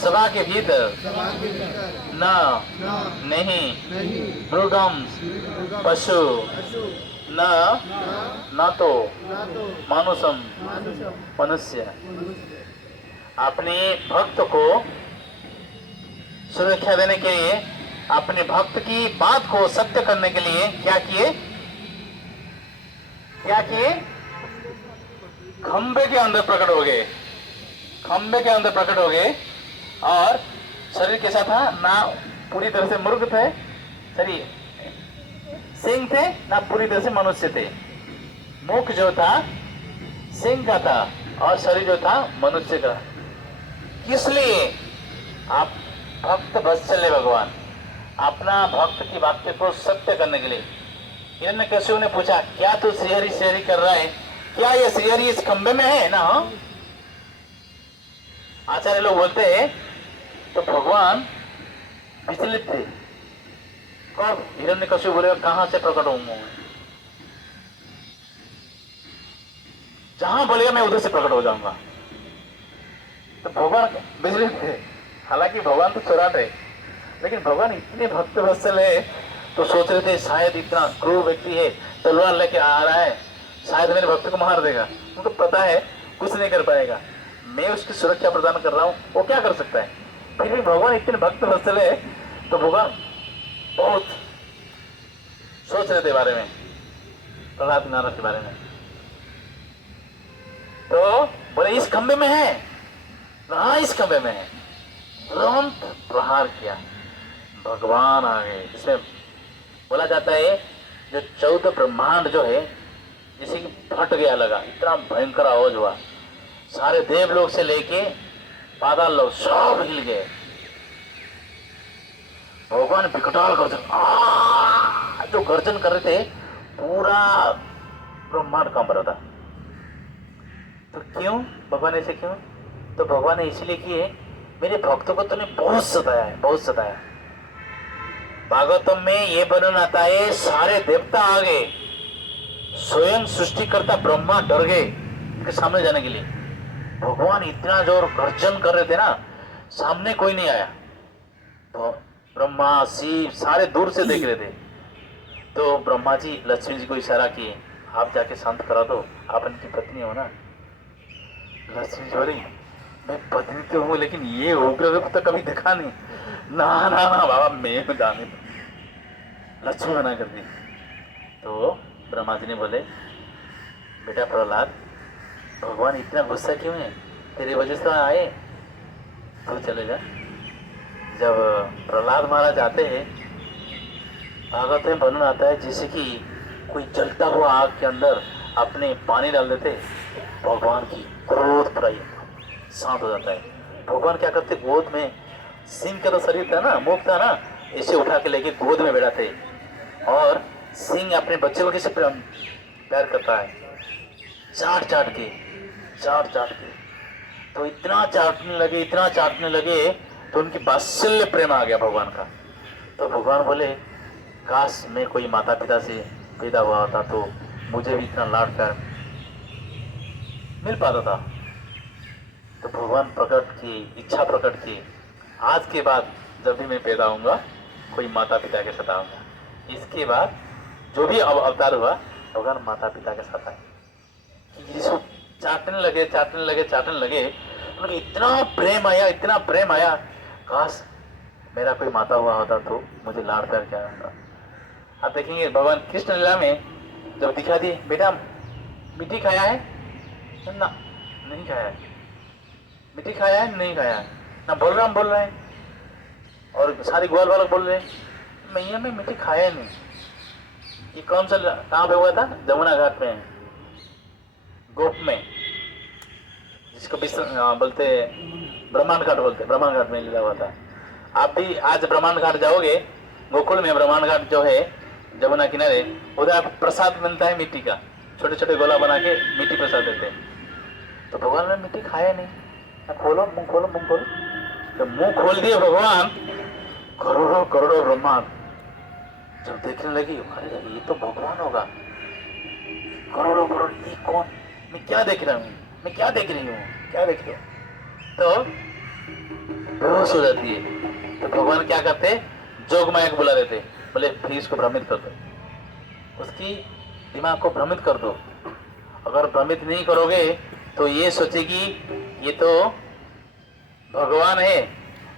सभा के भीतर न नहीं मृगम पशु न तो मानुषम मनुष्य। अपने भक्त को सुरक्षा देने के लिए, अपने भक्त की बात को सत्य करने के लिए क्या किए? क्या किए? खंबे के अंदर प्रकट हो गए, खंबे के अंदर प्रकट हो गए। और शरीर कैसा था? ना पूरी तरह से मृग थे, शरीर सिंह थे, ना पूरी तरह से मनुष्य थे। मुख जो था सिंह का था और शरीर जो था मनुष्य का। किस लिए? आप भक्त वत्सल भगवान अपना भक्त की वाक्य को सत्य करने के लिए। हिरण्यकश्यप ने पूछा, क्या तू श्रीहरि श्रीहरि कर रहा है? क्या ये श्रीहरि इस खंबे में है ना? आचार्य लोग बोलते हैं तो भगवान विचलित थे। कब? हिरण्यकश्यप बोलेगा कहां से प्रकट होऊंगा? जहां बोलेगा मैं उधर से प्रकट हो जाऊंगा। तो भगवान विचलित थे। हालांकि भगवान तो चौराट है, लेकिन भगवान इतने भक्त वत्सल है तो सोच रहे थे शायद इतना क्रूर व्यक्ति है, तलवार लेके आ रहा है, शायद मेरे भक्त को मार देगा। उनको पता है कुछ नहीं कर पाएगा, मैं उसकी सुरक्षा प्रदान कर रहा हूँ, वो क्या कर सकता है? फिर भी भगवान इतने भक्त वत्सल है तो भगवान बहुत सोच रहे थे बारे में, प्रहलाद नारद के बारे में। तो बोले इस खंबे में है। हाँ इस खंबे में है। तुरंत प्रहार किया, भगवान आ गए। इसमें बोला जाता है जो 14 ब्रह्मांड जो है जैसे कि फट गया, लगा इतना भयंकर आवाज हुआ। सारे देवलोक से लेके पाताल लोग सब हिल गए। भगवान विकटाल गर्जन, जो गर्जन कर रहे थे पूरा ब्रह्मांड कांप रहा था। तो क्यों भगवान ऐसे क्यों? तो भगवान ने इसलिए किए, मेरे भक्तों को तूने बहुत सताया है, बहुत सताया। भागवतम में ये वर्णन आता है सारे देवता आ गए, स्वयं सृष्टिकर्ता ब्रह्मा डर गए इनके सामने जाने के लिए। भगवान इतना जोर गर्जन कर रहे थे ना, सामने कोई नहीं आया। तो ब्रह्मा शिव सारे दूर से देख रहे थे। तो ब्रह्मा जी लक्ष्मी जी को इशारा किए, आप जाके शांत करा दो, आप इनकी पत्नी हो ना। लक्ष्मी जी बोली, मैं पत्नी तो हूँ लेकिन ये उग्र रूप तो कभी देखा नहीं। ना ना ना बाबा, मैं जाने दो। लक्ष्मी मना कर दी। तो ब्रह्मा जी ने बोले, बेटा प्रहलाद, भगवान इतना गुस्सा क्यों है? तेरी वजह से आए, तो चले जा। जब प्रहलाद महाराज आते हैं, भागवत में वर्णन आता है जैसे कि कोई जलता हुआ आग के अंदर अपने पानी डाल देते, भगवान की क्रोध प्राय शांत हो जाता है। भगवान क्या करते, गोद में सिंह का तो शरीर था ना, मुख था ना, इसे उठा के लेके गोद में बैठाते। और सिंह अपने बच्चे को कैसे प्यार करता है, चाट चाट के, चाट चाट के। तो इतना चाटने लगे, इतना चाटने लगे तो उनकी वात्सल्य प्रेम आ गया भगवान का। तो भगवान बोले, काश मैं कोई माता पिता से पैदा हुआ होता तो मुझे भी इतना लाड प्यार मिल पाता था। तो भगवान प्रकट किए, इच्छा प्रकट किए, आज के बाद जब भी मैं पैदा होऊंगा कोई माता पिता के साथ आऊंगा। इसके बाद जो भी अवतार हुआ भगवान माता पिता के साथ आए। जिसको चाटने लगे, चाटने लगे, चाटने लगे, उनको इतना प्रेम आया, इतना प्रेम आया, काश मेरा कोई माता हुआ होता तो मुझे लाड़ प्यार किया होता। आप देखेंगे भगवान कृष्ण लीला में जब दिखा दिए, बेटा मिट्टी खाया है ना? नहीं खाया है। मिट्टी खाया है? नहीं खाया है ना। बलराम बोल रहे हैं और सारी ग्वाल बालक बोल रहे हैं, मैया में मिट्टी खाया नहीं। ये कौन सा, कहाँ पे हुआ था? जमुना घाट में, गोप में, जिसको बोलते ब्रह्मांड घाट बोलते, ब्रह्मांड घाट में लीला हुआ था। आप भी आज ब्रह्मांड घाट जाओगे, गोकुल में ब्रह्मांड घाट जो है जमुना किनारे, उधर आप प्रसाद मिलता है मिट्टी का, छोटे छोटे गोला बना के मिट्टी प्रसाद देते हैं। तो भगवान ने मिट्टी खाया नहीं। खोलो मुंह, खोलो मुंह खोलो। तो मुंह खोल दिए भगवान, करोड़ों करोड़ों ब्रह्मांड जब देखने लगी, अरे ये तो भगवान होगा, करोड़ों करोड़, ये कौन? मैं क्या देख रहा हूँ, मैं क्या देख रही हूँ, क्या देख रही हूँ? तो बेहोश हो जाती है। तो भगवान क्या करते, जोगमाया को बुला देते, बोले फिर इसको भ्रमित कर दो, उसकी दिमाग को भ्रमित कर दो। अगर भ्रमित नहीं करोगे तो ये सोचेगी ये तो भगवान है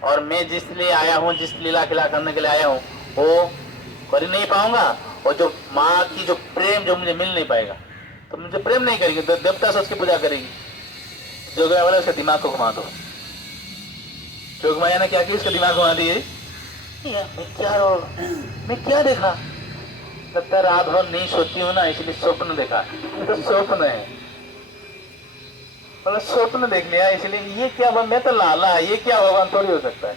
और मैं जिस लिए आया हूँ, जिस लीला खिला करने के लिए आया हूँ वो कर ही नहीं पाऊंगा, और जो माँ की जो प्रेम जो मुझे मिल नहीं पाएगा। तो मुझे प्रेम नहीं करेगी, देवता से उसकी पूजा करेगी। जोगमाया वाला उसके दिमाग को घुमा दो। जोगमाया ने क्या किया, इसका दिमाग घुमा दिए। मैं क्या देखा, लगता है रात भर नहीं सोती हूँ ना, इसलिए स्वप्न देखा। तो स्वप्न है, मतलब स्वप्न देख लिया, इसलिए ये क्या, मैं तो लाला है, ये क्या भगवान थोड़ी हो सकता है,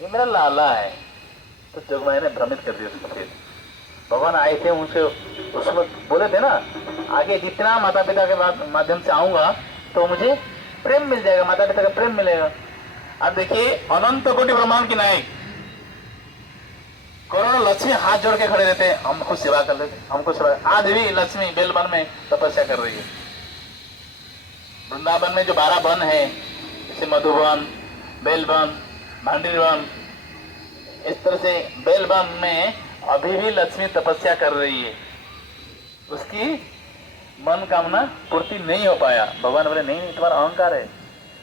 ये मेरा लाला है। तो जोगमाया ने भ्रमित कर दिया उसको। फिर भगवान आए थे उनसे, उसमें बोले थे ना, आगे जितना माता पिता के माध्यम से आऊंगा तो मुझे प्रेम मिल जाएगा, माता पिता का प्रेम मिलेगा। अब देखिए, अनंत कोटि ब्रह्मांड की नायक करोड़ों लक्ष्मी हाथ जोड़ के खड़े रहते हैं, हमको सेवा कर लेते, हमको सेवा। आज भी लक्ष्मी बेलवन में तपस्या कर रही है। वृंदावन में जो 12 वन है, जैसे मधुवन, बेलवन, भांडीवन, इस तरह से बेलवन में अभी भी लक्ष्मी तपस्या कर रही है। उसकी मनोकामना पूर्ति नहीं हो पाया। भगवान बोले नहीं, तुम्हारा अहंकार है,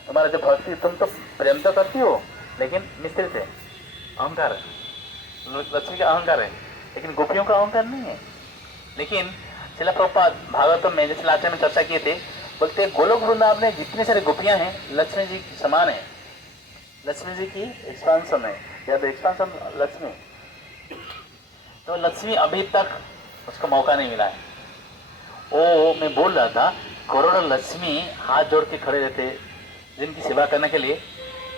तुम्हारा जो भक्ति, तुम तो प्रेम तो करती हो लेकिन मिश्रित है, अहंकार है। लक्ष्मी का अहंकार है, लेकिन गोपियों का अहंकार नहीं है। लेकिन श्रील प्रभुपाद भागवतम में, जैसे लास्ट में चर्चा किए थे, बोलते गोलोक वृंदावन में जितने सारे गोपियां हैं लक्ष्मी जी की समान है, लक्ष्मी जी की एक्सपांसन है, या तो एक्सपांसन लक्ष्मी। तो लक्ष्मी अभी तक उसको मौका नहीं मिला है। ओ मैं बोल रहा था, करोड़ों लक्ष्मी हाथ जोड़ के खड़े रहते जिनकी सेवा करने के लिए।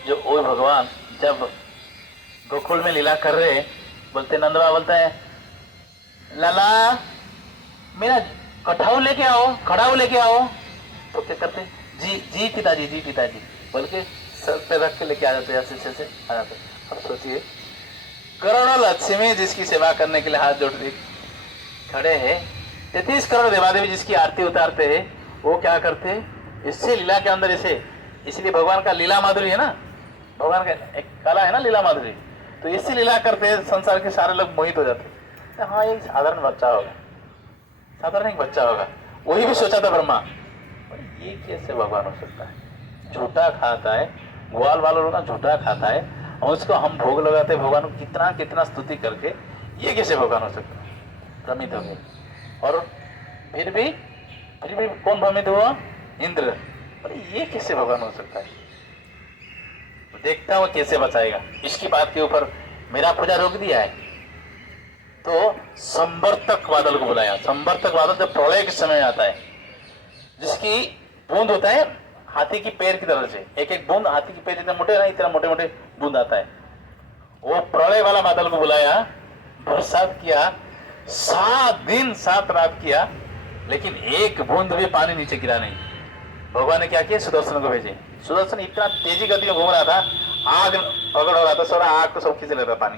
जो ओ भगवान जब गोकुल में लीला कर रहे, बोलते नंदबा बोलता है, लाला मेरा कठाऊ लेके आओ, खड़ाऊ लेके आओ। तो क्या करते, जी जी पिताजी, जी पिताजी बोल के सर पे रख के लेके आ जाते, ऐसे आ जाते। अब सोचिए, करोड़ों लक्ष्मी जिसकी सेवा करने के लिए हाथ जोड़ के खड़े हैं, 33 करोड़ देवादेवी जिसकी आरती उतारते हैं, वो क्या करते, इससे लीला के अंदर इसे, इसलिए भगवान का लीला माधुरी है ना, भगवान का एक कला है ना लीला माधुरी, तो इससे लीला करते हैं, संसार के सारे लोग मोहित हो जाते। तो हाँ, एक साधारण बच्चा होगा, साधारण एक बच्चा होगा। वही भी सोचा था ब्रह्मा, ये कैसे भगवान हो सकता है, झूठा खाता है, ग्वाल वाला लोग ना झूठा खाता है, और उसको हम भोग लगाते हैं भगवान को कितना कितना स्तुति करके, ये कैसे भगवान हो सकता है। भ्रमित हो गए। और फिर भी कौन भ्रमित हुआ, इंद्र। अरे ये कैसे भगवान हो सकता है, देखता हूँ कैसे बचाएगा। इसकी बात के ऊपर मेरा पूजा रोक दिया है। तो संवर्तक बादल को बुलाया। संवर्तक बादल जब प्रलय के समय आता है, जिसकी बूंद होता है हाथी की पैर की तरह से, एक एक बूंद हाथी की पैर जितना मोटे ना, इतना मोटे मोटे बूंद आता है। वो प्रलय वाला बादल को बुलाया, बरसात किया, 7 दिन 7 रात किया, लेकिन एक बूंद भी पानी नीचे गिरा नहीं। भगवान ने क्या किया, सुदर्शन को भेजे। सुदर्शन इतना तेजी गति में घूम रहा था, आग पकड़ हो रहा था, सारा आग को सब खींच लेता पानी,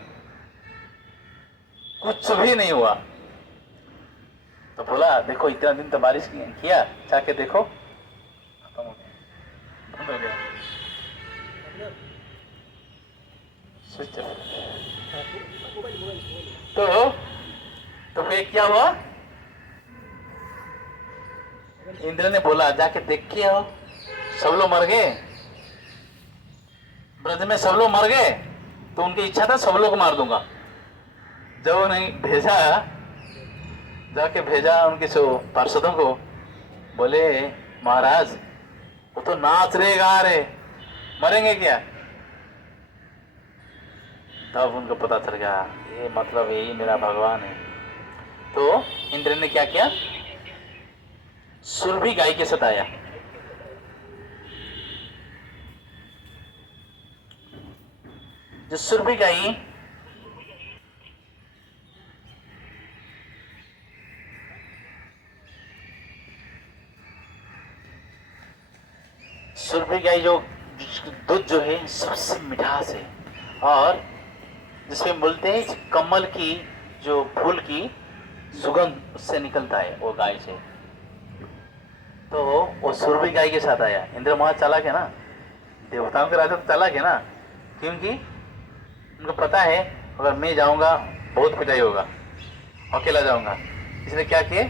कुछ भी नहीं हुआ। तो बोला देखो इतना दिन तो बारिश किया, जाके देखो खत्म हो गया, बंद हो गया, स्विच ऑफ। तो फिर क्या हुआ, इंद्र ने बोला जाके देख के आओ, सब लोग मर गए, ब्रज में सब लोग मर गए, तो उनकी इच्छा था सब लोग मार दूंगा। जब उन्हें भेजा, जाके भेजा उनके पार्षदों को, बोले महाराज वो तो नाच रहे गा रहे, मरेंगे क्या। तब उनको पता चल गया, ये मतलब यही मेरा भगवान है। तो इंद्र ने क्या किया, सुरभि गाय के साथ आया। जो सुरभि गाय जो दूध जो है सबसे मिठास है, और जिसमें बोलते हैं कमल की जो फूल की सुगंध उससे निकलता है वो गाय से। तो वो सुरभि गाय के साथ आया। इंद्र महा चालाक है ना, देवताओं के राजा तो चालाक है ना, क्योंकि उनको पता है अगर मैं जाऊंगा बहुत पिटाई होगा, अकेला जाऊंगा, इसलिए क्या किए,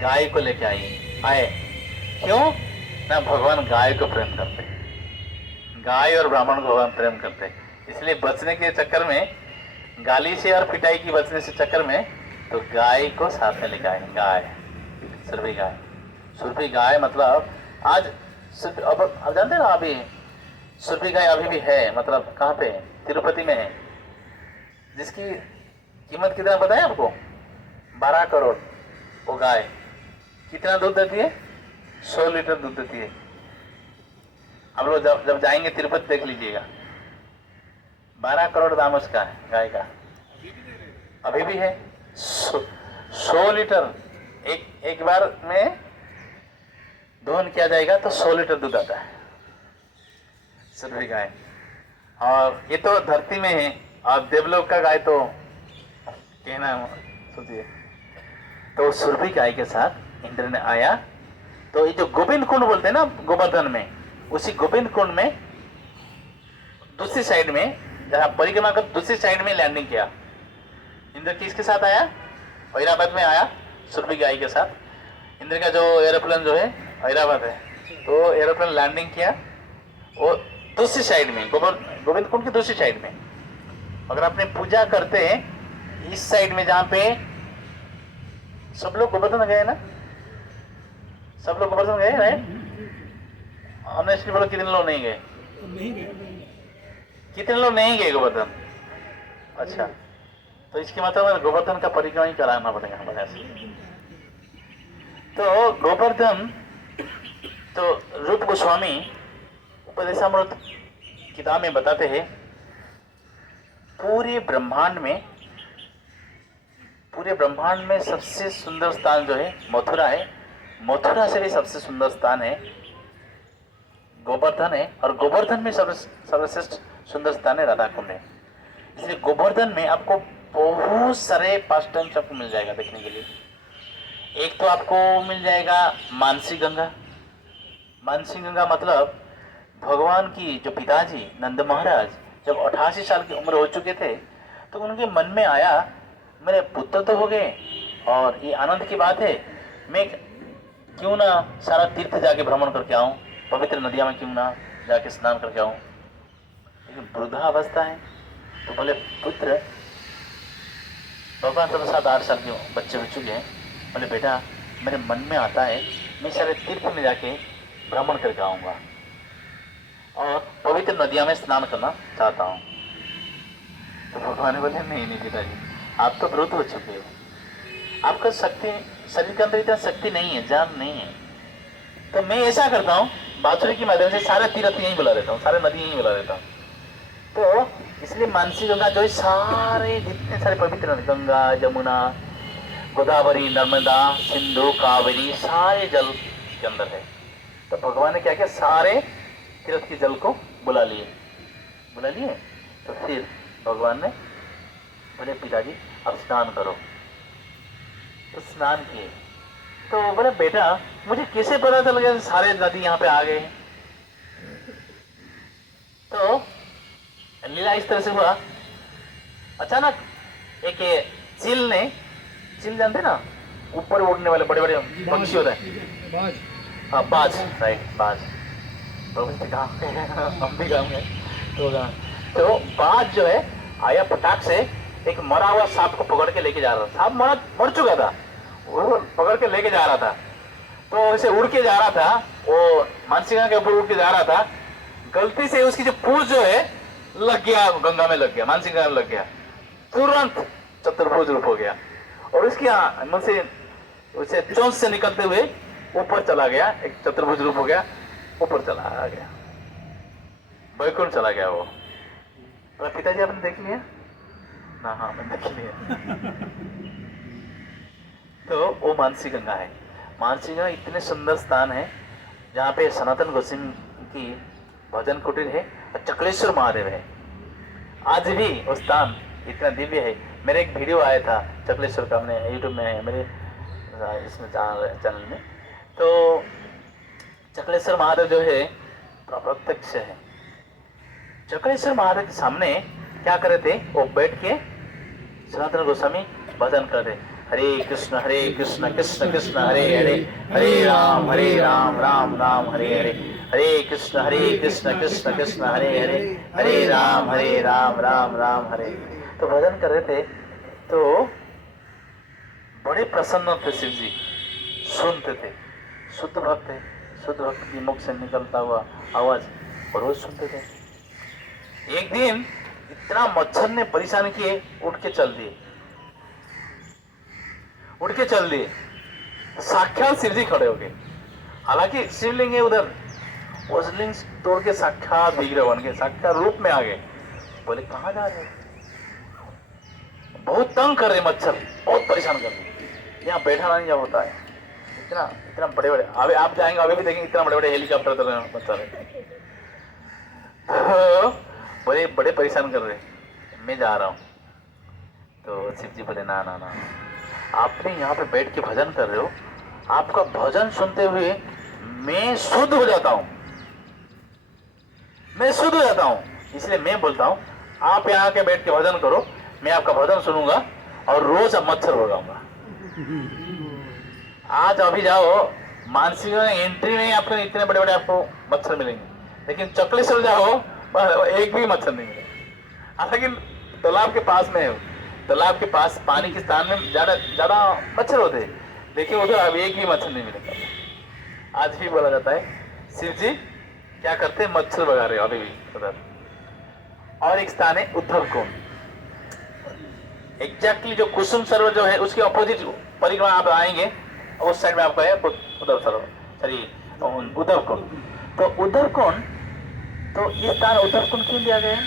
गाय को लेके आए। क्यों ना, भगवान गाय को प्रेम करते, गाय और ब्राह्मण को भगवान प्रेम करते, इसलिए बचने के चक्कर में, गाली से और पिटाई की बचने से चक्कर में, तो गाय को साथ में लेके आए। गाय सुरभि गाय। सुरभि गाय मतलब आज अब जानते हैं ना, अभी सुरभि गाय अभी भी है, मतलब कहाँ पे है? तिरुपति में है, जिसकी कीमत कितना पता है आपको? 12 करोड़। वो गाय कितना दूध देती है? 100 लीटर दूध देती है। आप लोग जब जाएंगे तिरुपति देख लीजिएगा, 12 करोड़ दाम उसका है गाय का, अभी भी है। 100 लीटर एक बार में दोहन किया जाएगा तो 100 लीटर दूध आता है सुरभि गाय। और ये तो धरती में है, और देवलोक का गाय तो कहना सोचिए। तो सुरभि गाय के साथ इंद्र ने आया, तो ये जो गोविंद कुंड बोलते हैं ना गोवर्धन में, उसी गोविंद कुंड में दूसरी साइड में, जहां परिक्रमा कर दूसरी साइड में लैंडिंग किया। इंद्र किसके साथ आया? ऐरावत में आया सुरभि गाय के साथ। इंद्र का जो एरोप्लेन जो है ऐरावत है, तो एरोप्लेन लैंडिंग किया वो दूसरी साइड में, गोविंद कुंड की दूसरी साइड में। अगर आपने पूजा करते हैं इस साइड में, जहां पे सब लोग गोवर्धन गए ना, सब लोग गोवर्धन गए राइट? ऑनेस्टली बोलो, कितने लोग नहीं गए? तो नहीं गए। कितने लोग नहीं गए गोवर्धन? अच्छा, तो इसके मतलब गोवर्धन का परिक्रमा ही कराना पड़ेगा हमारे ऐसे। तो गोवर्धन, तो रूप गोस्वामी उपदेशामृत किताब में बताते हैं, पूरे ब्रह्मांड में सबसे सुंदर स्थान जो है मथुरा है। मथुरा से भी सबसे सुंदर स्थान है गोवर्धन है, और गोवर्धन में सर्वश्रेष्ठ सुंदर स्थान है राधा कुंड है। इसलिए गोवर्धन में आपको बहुत सारे पास टाइम आपको मिल जाएगा देखने के लिए। एक तो आपको मिल जाएगा मानसी गंगा। मानसी गंगा मतलब भगवान की जो पिताजी नंद महाराज जब 88 साल की उम्र हो चुके थे, तो उनके मन में आया, मेरे पुत्र तो हो गए और ये आनंद की बात है, मैं क्यों ना सारा तीर्थ जाके भ्रमण करके आऊं, पवित्र नदियां में क्यों ना जाके स्नान करके आऊं। लेकिन वृद्धावस्था है, तो बोले पुत्र, भगवान तो 7-8 साल के बच्चे हो चुके हैं, बोले बेटा मेरे मन में आता है मैं सारे तीर्थ में जाके भ्रमण करके आऊँगा और पवित्र नदियां में स्नान करना चाहता हूँ। तो भगवान ने बोले नहीं पिताजी, आप तो वृद्ध हो चुके हो, आपका शक्ति, शरीर के अंदर इतना शक्ति नहीं है, जान नहीं है। तो मैं ऐसा करता हूँ, बांसुरी के माध्यम से सारे तीर्थ यहीं बुला देता हूँ, सारे नदी यहीं बुला देता हूँ। तो इसलिए मानसी गंगा जो है, सारे जितने सारे पवित्र नदी, गंगा, यमुना, गोदावरी, नर्मदा, सिंधु, कावेरी, सारे जल के अंदर है। तो भगवान ने क्या किया, सारे तीर्थ के जल को बुला लिए। तो फिर भगवान ने बोले पिताजी अब स्नान करो। तो स्नान किए। तो बोले बेटा मुझे कैसे पता चल गया सारे नदी यहाँ पे आ गए? तो लीला इस तरह से हुआ, अचानक एक चील जानते ना, ऊपर उड़ने वाले बड़े बड़े पक्षी होते हैं, हाँ बाज, राइट बाज, हम भी गाँव गए। तो बाज जो है आया फटाक से, एक मरा हुआ सांप को पकड़ के लेके जा रहा था। सांप मर चुका था, वो पकड़ के लेके जा रहा था। तो ऐसे उड़ के जा रहा था, वो मानसिंगा के ऊपर उड़ के जा रहा था, गलती से उसकी जो पूंछ जो है लग गया, गंगा में लग गया, मानसिंगा में लग गया, तुरंत चतुर्भुज रूप हो गया और उसकी मुंह से उसे चोंच से निकलते हुए ऊपर चला गया, एक चतुर्भुज रूप हो गया, ऊपर चला गया, बैकुंठ चला गया वो। तो पिताजी आपने देख लिया ना? हाँ मैंने देख लिया। तो वो मानसी गंगा है। मानसी गंगा इतने सुंदर स्थान है जहाँ पे सनातन गोस्वामी की भजन कुटीर है और चक्लेश्वर महादेव है। आज भी वो स्थान इतना दिव्य है। मेरे एक वीडियो आया था चक्लेश्वर का, हमने यूट्यूब में है मेरे इसमें चैनल में। तो चक्लेश्वर महादेव जो है प्रत्यक्ष है। चक्लेश्वर महादेव के सामने क्या करे थे, वो बैठ के सनातन गोस्वामी भजन कर रहे, हरे कृष्ण कृष्ण कृष्ण हरे हरे, हरे राम राम राम हरे हरे, हरे कृष्ण कृष्ण कृष्ण हरे हरे, हरे राम राम राम हरे। तो भजन कर रहे थे। तो बड़े प्रसन्न थे शिव जी। सुनते थे। शुद्ध भक्त है, शुद्ध भक्त की मुख से निकलता हुआ आवाज रोज सुनते थे। एक दिन इतना मच्छर ने परेशान किए, उठ के चल दिए। साक्षात शिव जी खड़े हो गए। हालांकि शिवलिंग है उधर, उस लिंग तोड़ के साक्षात विग्रह बन गए, साक्षात रूप में आ गए। बोले कहाँ जा रहे हो? बहुत तंग कर रहे मच्छर, बहुत परेशान कर रहे। यहाँ बैठा नहीं जब होता है, इतना बड़े बड़े, अभी आप जाएंगे अभी भी देखेंगे इतना बड़े बड़े हेलीकॉप्टर चल रहे हैं मच्छर है। तो बड़े परेशान कर रहे, मैं जा रहा हूँ। तो शिव जी बोले ना ना ना, आपने यहाँ पे बैठ के भजन कर रहे हो, आपका भजन सुनते हुए मैं शुद्ध हो जाता हूँ, इसलिए मैं बोलता हूँ आप यहाँ के बैठ के भजन करो, मैं आपका भजन सुनूंगा और रोज अब मच्छर भगाऊंगा। आज अभी जाओ मानसिक एंट्री में आपको इतने बड़े बड़े आपको मच्छर मिलेंगे, लेकिन चकलेश्वर जाओ एक भी मच्छर नहीं मिलेगा। हालांकि तालाब के पास में है, तालाब के पास पानी के स्थान में ज्यादा मच्छर होते हैं, लेकिन उधर अब एक भी मच्छर नहीं मिलेगा। आज भी बोला जाता है शिव जी क्या करते हैं, मच्छर भगा रहे हो अभी भी उधर। और एक स्थान है उद्धव कुंड, एग्जैक्टली जो कुसुम सरोवर जो है उसके अपोजिट परिक्रमा आप आएंगे, उस साइड में आपका है उद्धव सरोवर, सॉरी उद्धव कुंड। तो उद्धव कुंड, तो ये स्थान उद्धव कुंड क्यों दिया गया है?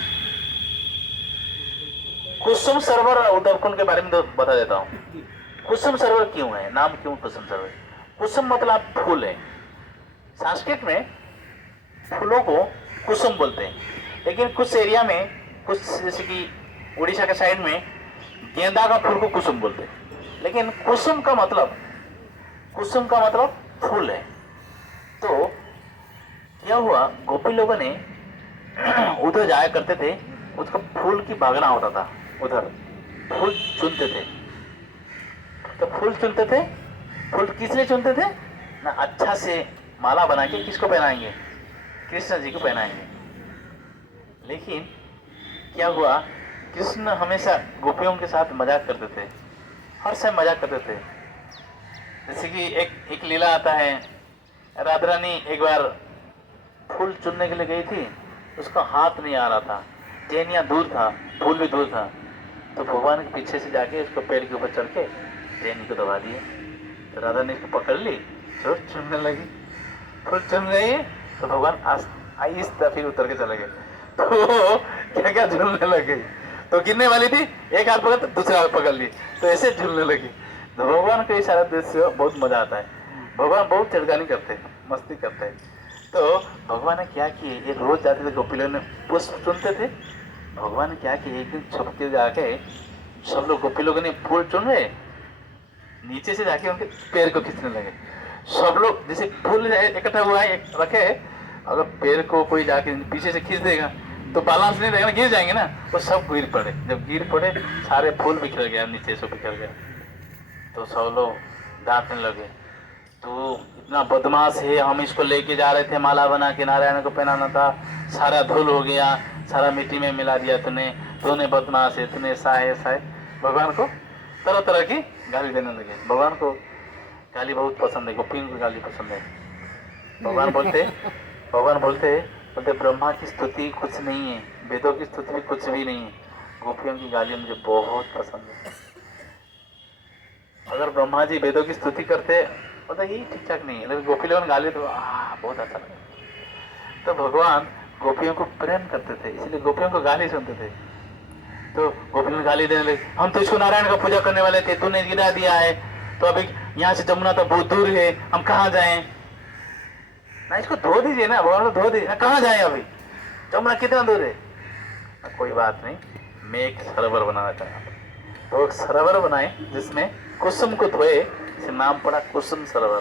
कुसुम सरोवर और उद्धव कुंड के बारे में तो बता देता हूँ। कुसुम सरोवर क्यों है, नाम क्यों कुसुम सरोवर? कुसुम मतलब फूल है, संस्कृत में फूलों को कुसुम बोलते हैं, लेकिन कुछ एरिया में, कुछ जैसे कि उड़ीसा के साइड में गेंदा का फूल को कुसुम बोलते हैं, लेकिन कुसुम का मतलब फूल है। तो क्या हुआ, गोपी लोगों ने उधर जाया करते थे, उसका फूल की बागना होता था, उधर फूल चुनते थे। तो फूल किस लिए चुनते थे ना, अच्छा से माला बना के किसको पहनाएंगे, कृष्ण जी को पहनाएंगे। लेकिन क्या हुआ, कृष्ण हमेशा गोपियों के साथ मजाक करते थे, हर समय मजाक करते थे। जैसे कि एक लीला आता है, राधा रानी एक बार फूल चुनने के लिए गई थी, उसका हाथ नहीं आ रहा था, टेनिया दूर था, फूल भी दूर था। तो भगवान के पीछे से जाके उसको पेड़ के ऊपर चढ़ के टेनी को दबा दिए। तो राधा ने इसको पकड़ ली, चुनने लगी, फूल चुन रही है, तो भगवान आहिस्ता फिर उतर के चले गए। तो क्या झूलने लगे, तो गिरने वाली थी, एक हाथ पकड़ तो दूसरा हाथ पकड़ ली, तो ऐसे झूलने लगी। तो भगवान को इशारा दृश्य बहुत मजा आता है, भगवान बहुत चिड़गानी करते हैं, मस्ती करते हैं। तो भगवान ने क्या किए, ये रोज जाते थे गोपी लोग ने पुष्प चुनते थे। भगवान ने क्या किया, एक दिन छुप के जाके सब लोग गोपी लोगों ने फूल चुन रहे, नीचे से जाके उनके पैर को खींचने लगे। सब लोग जैसे फूल इकट्ठा हुआ है रखे, अगर पैर को कोई जाके पीछे से खींच देगा तो बैलेंस नहीं रहेगा, गिर जाएंगे ना, वो सब गिर पड़े। जब गिर पड़े सारे फूल बिखर गया, नीचे से बिखर गया। तो सब लोग डांटने लगे, तो इतना बदमाश है, हम इसको लेके जा रहे थे माला बना के, नारायण को पहनाना था, सारा धूल हो गया, सारा मिट्टी में मिला दिया तूने बदमाश है, तूने ऐसा है। भगवान को तरह तरह की गाली देने लगे। भगवान को गाली बहुत पसंद है, गोपियों को गाली पसंद है। भगवान बोलते ब्रह्मा की स्तुति कुछ नहीं है, वेदों की स्तुति भी कुछ भी नहीं है, गोपियों की गाली मुझे बहुत पसंद है। अगर ब्रह्मा जी वेदों की स्तुति करते तो ये ठीक ठाक नहीं है, लेकिन गोपी लोगों ने गाली तो बहुत अच्छा लगा। तो भगवान गोपियों को प्रेम करते थे, इसलिए गोपियों को गाली सुनते थे। तो गोपी लोग गाली देने लगे, हम तो इसको नारायण का पूजा करने वाले थे, तूने गिरा दिया है, तो अभी यहाँ से जमुना तो बहुत दूर है, हम कहाँ जाएं? ना इसको धो दीजिए ना, भगवान को धो दीजिए, कहाँ जाए अभी, जमुना कितना दूर है? कोई बात नहीं, मैं एक सरोवर बनाना चाहता हूँ। तो एक सरोवर बनाए जिसमें कुसुम को धोए, इसे नाम पड़ा कुसुम सरोवर।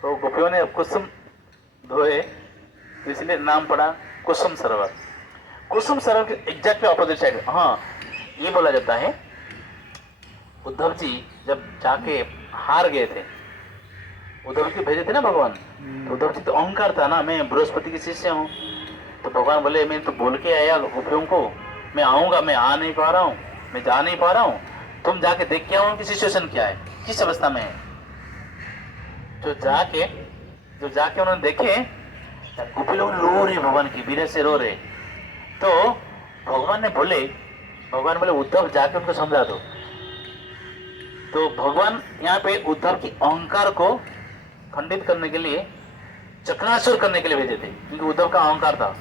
तो गोपियों ने कुसुम धोए, तो इसलिए नाम पड़ा कुसुम सरोवर। कुसुम सरोवर के एग्जैक्टली ऑपोजिट साइड, हाँ ये बोला जाता है, उद्धव जी जब जाके हार गए थे, उद्धव जी भेजे थे ना भगवान, तो उद्धव जी तो अहंकार था ना, मैं बृहस्पति के शिष्य हूँ। तो भगवान बोले, मैं तो बोल के आया गोपियों को मैं आऊँगा, मैं आ नहीं पा रहा हूँ, मैं जा नहीं पा रहा हूँ, तुम जाके देख के आओ उनकी सिचुएशन क्या है, किस अवस्था में है। जो जाके उन्होंने देखे गोपी लोग रो रहे, भगवान की वीर से रो रहे। तो भगवान बोले उद्धव जाके उनको समझा दो। तो भगवान यहाँ पे उद्धव की अहंकार को खंडित करने के लिए, चकनाचूर करने के लिए भेजे थे, क्योंकि उद्धव का अहंकार था,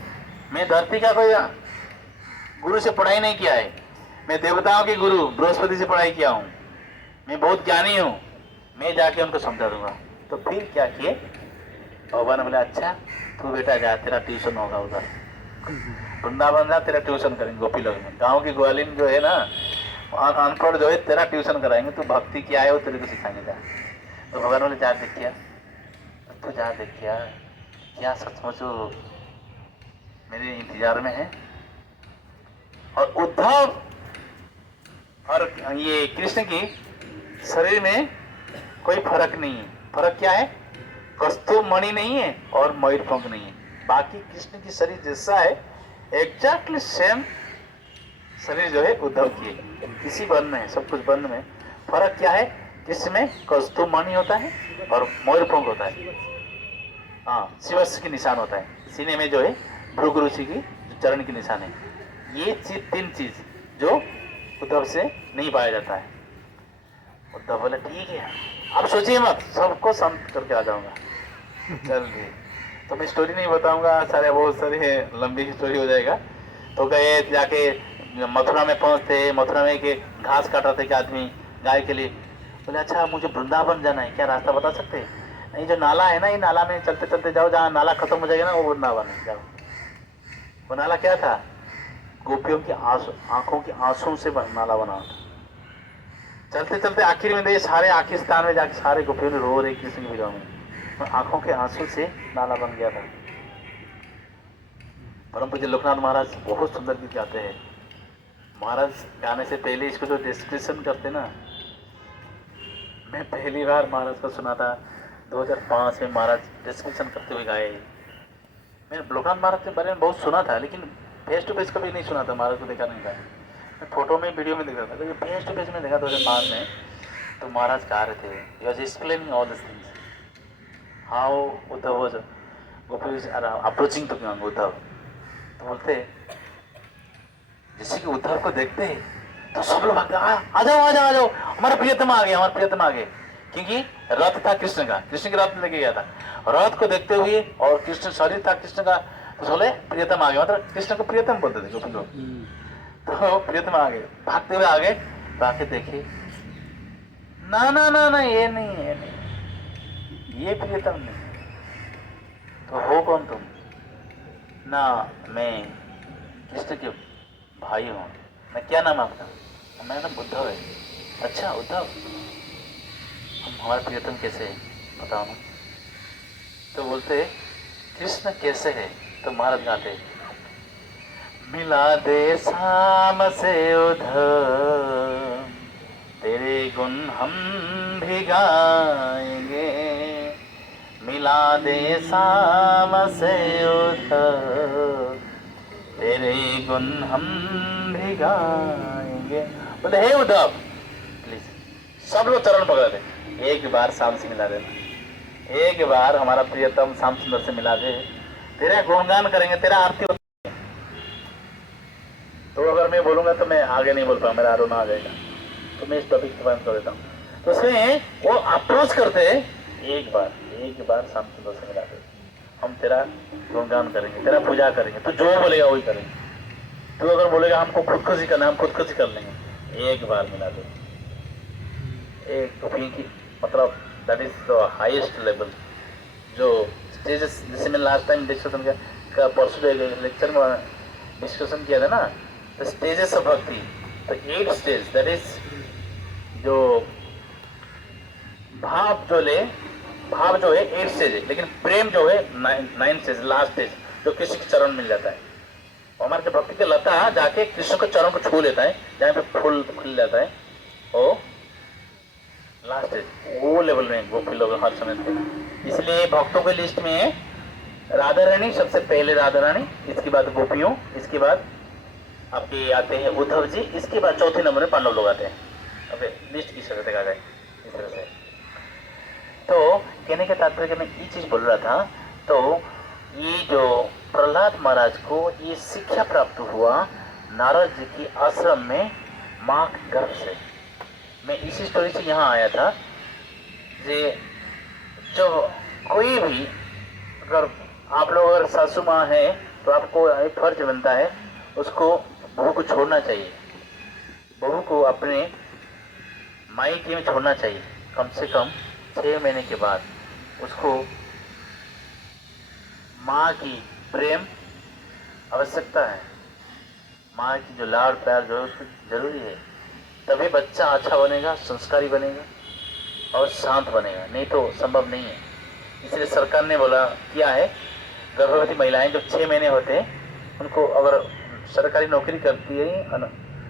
मैं धरती का कोई गुरु से पढ़ाई नहीं किया है, मैं देवताओं के गुरु बृहस्पति से पढ़ाई किया हूँ, मैं बहुत ज्ञानी हूँ, मैं जाके उनको समझा दूंगा। तो फिर क्या किए, भगवान ने बोला अच्छा तू बेटा जा, तेरा ट्यूशन होगा उधर वृंदावन जा, तेरा ट्यूशन करेंगे गोपी लोग में, गाँव की ग्वालिन जो है ना अनपढ़ जो है तेरा ट्यूशन कराएंगे, तू भक्ति क्या है वो तेरे को सिखाएंगे जा। तो भगवान बोले जा देखिया, तो जा देखिया क्या सचमुच मेरे इंतजार में है। और उद्धव और ये कृष्ण की शरीर में कोई फर्क नहीं है। फर्क क्या है, कस्तूर मणि नहीं है और मयूर पंख नहीं है। बाकी कृष्ण की शरीर जैसा है एग्जैक्टली सेम शरीर जो है उद्धव की है, इसी वर्ण में है, सब कुछ वर्ण में। फर्क क्या है, किसमें कस्तूर मणि होता है और मयूर पंख होता है, हाँ शिवस्य के निशान होता है, सीने में जो है भृगु ऋषि की चरण के निशान है। ये चीज, तीन चीज जो उद्धव से नहीं पाया जाता है। उद्धव बोले ठीक है, आप सोचिए मत, सबको शांत करके आ जाऊंगा। चल रही तो मैं स्टोरी नहीं बताऊंगा, सारे बहुत सारे लंबी स्टोरी हो जाएगा। तो गए, जाके मथुरा में पहुंचते, मथुरा में के घास काट रहे थे एक आदमी गाय के लिए। बोले अच्छा मुझे वृंदावन जाना है, क्या रास्ता बता सकते हैं? नहीं, जो नाला है ना, ये नाला में चलते चलते जाओ, जहाँ नाला खत्म हो जाएगा ना वो वृंदावन है, जाओ। वो नाला क्या था, गोपियों की आंखों की आंसू से नाला बना था। चलते चलते आखिर में सारे आखिर स्थान में जाके सारे गोपियों ने रो रहे कृष्ण की विरह में, आंखों के आंसू से नाला बन गया था। परम पूज्य लोकनाथ महाराज बहुत सुंदर गीत गाते हैं। महाराज गाने से पहले इसको जो डिस्क्रिप्शन करते ना, मैं पहली बार महाराज को सुना था 2005 में, महाराज डिस्क्रिप्शन करते हुए गाए। मैंने लोकनाथ महाराज के बारे में बहुत सुना था, लेकिन फेस टू फेस कभी नहीं सुना था, महाराज को देखा नहीं था। मैं फोटो में वीडियो में देखा था, लेकिन फेस टू फेस में देखा 2005 में। तो महाराज गा रहे थे, he was explaining all this things, how Uddhav was gopis are approaching to Uddhav. तो बोलते जैसे कि उद्धव को देखते तो सब लोग भागते, आ जाओ हमारा प्रियतम आ गया, हमारा प्रियतम आ गए। क्योंकि रथ था कृष्ण का, कृष्ण के रथ लेके गया था, रथ को देखते हुए, और कृष्ण शरीर था कृष्ण का, तो बोले प्रियतम आ गया, मतलब कृष्ण को प्रियतम बोलते थे गोपी लोग। तो प्रियतम आ गए, भागते हुए आ गए, तो आके देखे ना ना ना ना ये नहीं, ये प्रियतम नहीं। तो हो कौन तुम? ना मैं कृष्ण के भाई हूँ। मैं क्या नाम आपका? मेरा नाम उद्धव है। अच्छा उद्धव, हम हमारे प्रियतम कैसे है बताओ ना। तो बोलते कृष्ण कैसे है? तो महाराज गाते मिला दे शाम से उद्धव, तेरे गुण हम भी गाएंगे, मिला दे शाम से उद्धव, तेरे गुण हम भी गाएंगे। बोले हे उद्धव प्लीज, सब लोग चरण पकड़ दे, एक बार शाम से मिला देना, एक बार हमारा प्रियतम श्याम सुंदर से मिला दे, तेरा गुणगान करेंगे, तेरा आरती। तो अगर मैं बोलूंगा तो मैं आगे नहीं बोल पाऊंगा, मेरा रोना आ जाएगा, तो मैं इस टॉपिक को बंद कर देता हूँ। तो उसमें वो अप्रोच करते एक बार श्याम सुंदर से मिला दे, हम तेरा गुणगान करेंगे, तेरा पूजा करेंगे, तो जो बोलेगा वही करेंगे। तो अगर बोलेगा हमको खुदकुशी करना, हम खुदकुशी कर लेंगे, एक बार मिला दे। एक गोपी की मतलब that is the highest level, जो स्टेजेस, जैसे मैं लास्ट टाइम डिस्कशन किया, परसों लेक्चर में डिस्कशन किया था ना, द स्टेजेस ऑफ भक्ति, तो 8 स्टेज, दैट इज जो भाव जो है 8 स्टेज है, लेकिन प्रेम जो है 9 स्टेज, लास्ट स्टेज जो किसी के चरण मिल जाता है। हमारे जो भक्ति के लता जाके कृष्ण के चरण को छू लेता है, जहाँ पे फूल खुल जाता है, वो लास्ट स्टेज, वो लेवल में गोपी लोग हर समय थे। इसलिए भक्तों के लिस्ट में राधा रानी सबसे पहले, राधा रानी, इसके बाद गोपियों, इसके बाद आपके आते हैं उद्धव जी, इसके बाद चौथे नंबर में पांडव लोग आते हैं। अब लिस्ट की तरह से आ गए इस तरह से। तो कहने का तात्पर्य मैं ये चीज बोल रहा था, तो ये जो प्रहलाद महाराज को ये शिक्षा प्राप्त हुआ नारद जी की आश्रम में माँ के गर्भ से। मैं इसी स्टोरी से यहाँ आया था जे जो कोई भी अगर आप लोग अगर सासू माँ है तो आपको एक फर्ज बनता है उसको बहू को छोड़ना चाहिए, बहू को अपने मायके में छोड़ना चाहिए कम से कम 6 महीने के बाद। उसको माँ की प्रेम आवश्यकता है, माँ की जो लाड़ प्यार जो है उसको जरूरी है, तभी बच्चा अच्छा बनेगा, संस्कारी बनेगा और शांत बनेगा, नहीं तो संभव नहीं है। इसलिए सरकार ने बोला किया है गर्भवती महिलाएं जो 6 महीने होते हैं उनको अगर सरकारी नौकरी करती है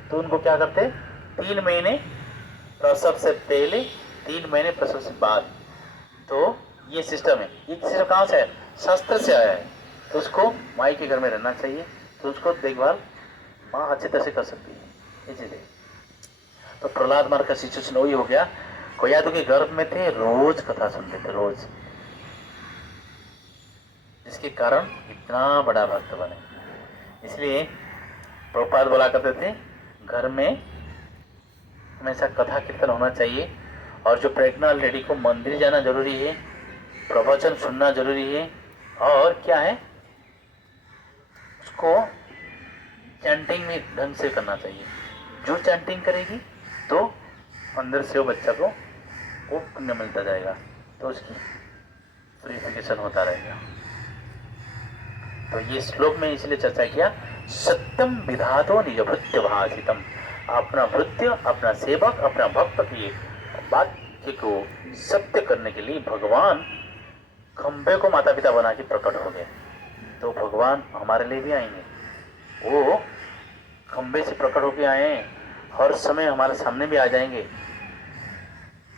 तो उनको क्या करते 3 महीने प्रसव से पहले 3 महीने प्रसव से बाद। तो ये सिस्टम है, ये सिस्टम कहाँ से है? शास्त्र से आया है। तो उसको माई के घर में रहना चाहिए, तो उसको देखभाल माँ अच्छी तरह से कर सकती है। इसीलिए तो प्रहलाद महाराज का सिचुएशन वही हो गया, कोयादू के गर्भ में थे, रोज कथा सुनते थे रोज, जिसके कारण इतना बड़ा भक्त बने। इसलिए प्रभुपाद बोला करते थे घर में हमेशा कथा कीर्तन होना चाहिए, और जो प्रेग्नेंट लेडी को मंदिर जाना जरूरी है, प्रवचन सुनना जरूरी है, और क्या है उसको चैंटिंग भी ढंग से करना चाहिए। जो चैंटिंग करेगी तो अंदर से वो बच्चा को वो पुण्य मिलता जाएगा, तो उसकी प्यूरिफिकेशन होता रहेगा। तो ये श्लोक में इसलिए चर्चा किया, सत्यम विधातो निज भृत्य भाषितम, अपना भृत्य अपना सेवक अपना भक्त की वाक्य को सत्य करने के लिए भगवान खंबे को माता पिता बना के प्रकट हो गए। तो भगवान हमारे लिए भी आएंगे, वो खंबे से प्रकट होके आए, हर समय हमारे सामने भी आ जाएंगे।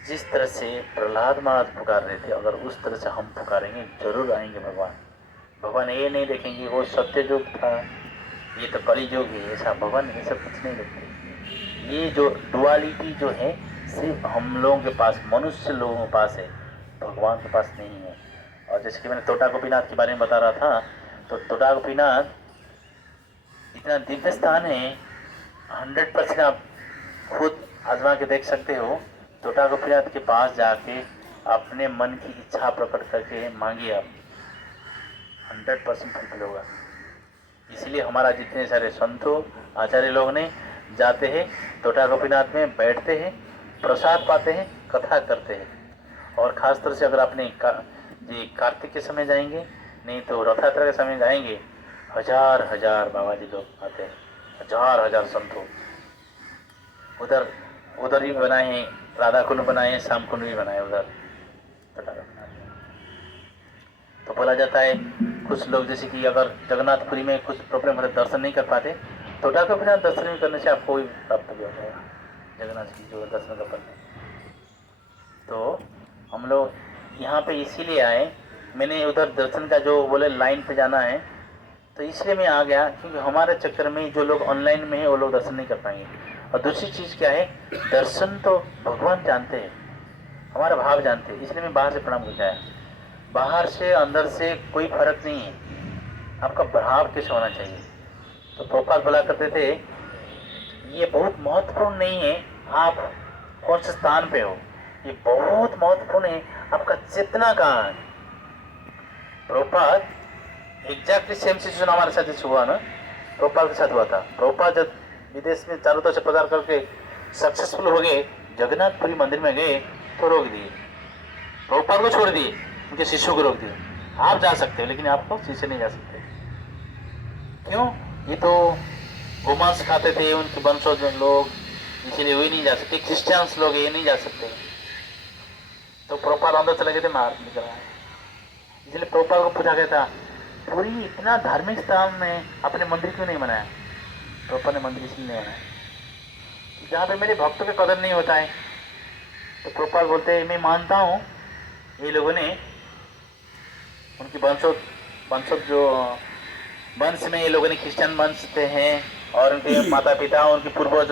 जिस तरह से प्रहलाद महाराज पुकार रहे थे, अगर उस तरह से हम पुकारेंगे जरूर आएंगे भगवान। भगवान ये नहीं देखेंगे वो सत्य युग था, ये तो कली युग है, ऐसा भगवान ये सब कुछ नहीं देखते। ये जो डुअलिटी जो है सिर्फ हम लोगों के पास, मनुष्य लोगों के पास है, भगवान के पास नहीं है। और जैसे कि मैंने तोटा गोपीनाथ के बारे में बता रहा था, तो तोटा गोपीनाथ इतना दिव्य स्थान है, 100% आप खुद आजमा के देख सकते हो। तोटा गोपीनाथ के पास जाके अपने मन की इच्छा प्रकट करके मांगिए आप, 100% फुलफिल होगा। इसलिए हमारा जितने सारे संतों आचार्य लोग ने जाते हैं तोटा गोपीनाथ में, बैठते हैं, प्रसाद पाते हैं, कथा करते हैं। और ख़ास तौर से अगर आपने जी कार्तिक के समय जाएंगे, नहीं तो रथ यात्रा के समय जाएंगे, हजार हजार बाबा जी लोग आते हैं, हजार हजार संतों। उधर ही बनाए हैं, राधा कुंड बनाए हैं, श्याम कुंड भी बनाए उधर तोटा गोपीनाथ। तो बोला जाता है कुछ लोग जैसे कि अगर जगन्नाथपुरी में कुछ प्रॉब्लम होता है, दर्शन नहीं कर पाते, तोटा गोपीनाथ दर्शन करने से आपको भी प्राप्त हो जाएगा जगन्नाथ जी जो दर्शन कर पाते। तो हम लोग यहाँ पे इसीलिए आए, मैंने उधर दर्शन का जो बोले लाइन पे जाना है, तो इसलिए मैं आ गया क्योंकि हमारे चक्कर में जो लोग ऑनलाइन में है वो लोग दर्शन नहीं कर पाएंगे। और दूसरी चीज़ क्या है, दर्शन तो भगवान जानते हैं, हमारा भाव जानते हैं, इसलिए मैं बाहर से प्रणाम करके आया। बाहर से अंदर से कोई फर्क नहीं है, आपका भाव कैसे होना चाहिए। तो प्रभुपाद बोला करते थे ये बहुत महत्वपूर्ण नहीं है आप कौन से स्थान पे हो, ये बहुत महत्वपूर्ण है आपका चेतना कहाँ है। प्रभुपाद एग्जैक्टली सेम सिचुएशन हमारे साथ जैसे हुआ ना, प्रभुपाद के साथ हुआ था। प्रभुपाद जब विदेश में चारों तरफ से प्रचार करके सक्सेसफुल हो गए, जगन्नाथपुरी मंदिर में गए तो रोक दिए, प्रभुपाद को छोड़ दिए, उनके शिष्यों को रोक दिए। आप जा सकते हो लेकिन आपको शिष्य नहीं जा सकते। क्यों? ये तो गोमांस खाते थे उनके वंशज लोग, इसीलिए वही नहीं जा सकते। क्रिश्चियंस लोग ये नहीं जा सकते। तो प्रभुपाद अंदर चले गए थे, मार निकल रहा है। इसलिए प्रभुपाद को पूछा गया था पूरी इतना धार्मिक स्थान में अपने मंदिर क्यों नहीं बनाया। प्रभुपाद ने मंदिर इसलिए नहीं बनाया जहाँ पे मेरे भक्तों का कदर नहीं होता है। तो प्रभुपाद बोलते हैं मैं मानता हूँ ये लोगों ने उनकी वंशज जो वंश में ये लोगों ने क्रिश्चियन वंश से हैं और उनके माता पिता उनके पूर्वज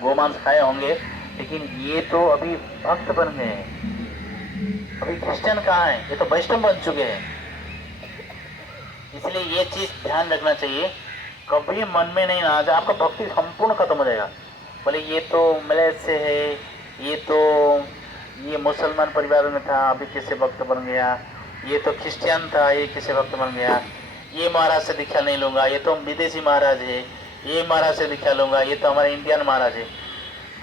गोमांस खाए होंगे, लेकिन ये तो अभी भक्त बन गए हैं। अभी क्रिश्चियन कहाँ है, ये तो वैष्णव बन चुके हैं। इसलिए ये चीज ध्यान रखना चाहिए, कभी मन में नहीं आ जाए, आपका भक्ति संपूर्ण खत्म हो जाएगा। बोले ये तो मलय से है, ये मुसलमान परिवार में था, अभी कैसे भक्त बन गया, ये तो क्रिश्चियन था, ये कैसे भक्त बन गया, ये महाराज से दीक्षा नहीं लूंगा, ये तो विदेशी महाराज है, ये महाराज से दीक्षा लूंगा, ये तो हमारे इंडियन महाराज है।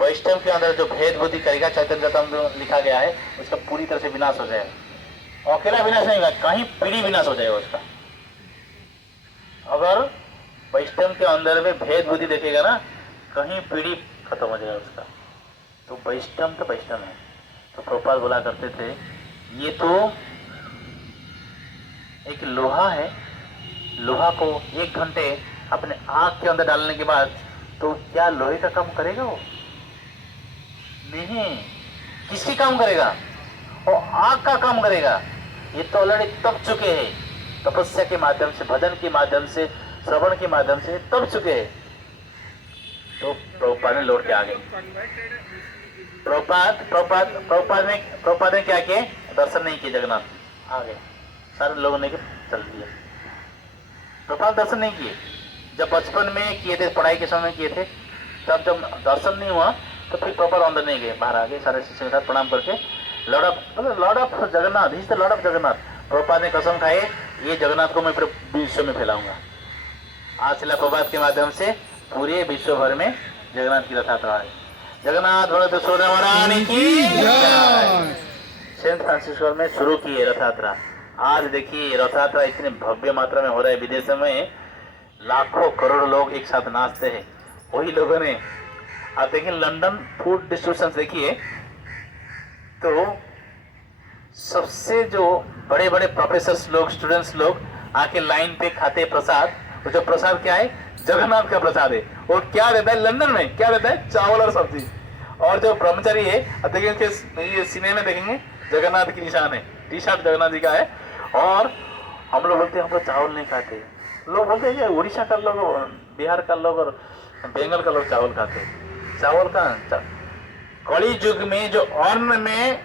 वैष्णव के अंदर जो भेद बुद्धि करेगा, चैतन्य चरितम में लिखा गया है, उसका पूरी तरह से विनाश हो जाएगा। अकेला विनाश नहीं होगा, कहीं पीढ़ी विनाश हो जाएगा उसका। अगर वैष्णव के अंदर में भेद बुद्धि देखेगा ना, कहीं पीढ़ी खत्म हो जाएगा उसका। तो वैष्णव है। तो प्रभुपाद बोला करते थे, ये तो एक लोहा है, लोहा को 1 घंटे अपने आँख के अंदर डालने के बाद तो क्या लोहे का काम करेगा वो? नहीं। किसकी काम करेगा? वो आँख का काम करेगा। ये तो ऑलरेडी तप चुके हैं, तपस्या के माध्यम से, भजन के माध्यम से, श्रवण के माध्यम से तप चुके हैं। तो प्रभुपाद ने लौट के आ गए। प्रभुपाद ने क्या किए? दर्शन नहीं किए जगन्नाथ, आ गए। सारे लोगों ने चल दिए। प्रभुपाद दर्शन नहीं किए। जब बचपन में किए थे, पढ़ाई के समय किए थे, तब जब दर्शन नहीं हुआ तो फिर प्रभुपाद अंदर नहीं गए, बाहर आ गए। सारे शिष्यों के साथ प्रणाम करके Lord of Jagannath, he is the Lord of Jagannath. Prabhupada ने कसम खाई, ये जगन्नाथ को मैं पूरे विश्व में फैलाऊंगा। आज शिला प्रभुपाद के माध्यम से पूरे विश्व भर में जगन्नाथ की रथ यात्रा है। जगन्नाथ बलदेव महारानी की जय। सेंट फ्रांसिस में शुरू की है रथ यात्रा। आज देखिए रथ यात्रा इतने भव्य मात्रा में हो रहा है, विदेशों में लाखों करोड़ों लोग एक साथ नाचते हैं। वही लोगों ने, आप देखिए लंदन फूड डिस्ट्रीब्यूशन देखिए, तो सबसे जो बड़े बड़े प्रोफेसर लोग, स्टूडेंट्स लोग आके लाइन पे खाते प्रसाद। वो जो प्रसाद क्या है? जगन्नाथ का प्रसाद है। और क्या देता है लंदन में? क्या देता है? चावल और सब्जी। और जो ब्रह्मचारी है, देखिए ये सीने में देखेंगे जगन्नाथ की निशान है, टी शर्ट जगन्नाथ जी का है। और हम लोग बोलते हैं हम लोग चावल नहीं खाते। लोग बोलते हैं उड़ीसा का लोग, बिहार का लोग और बंगाल का लोग चावल खाते हैं। चावल का कली युग में जो अन्न में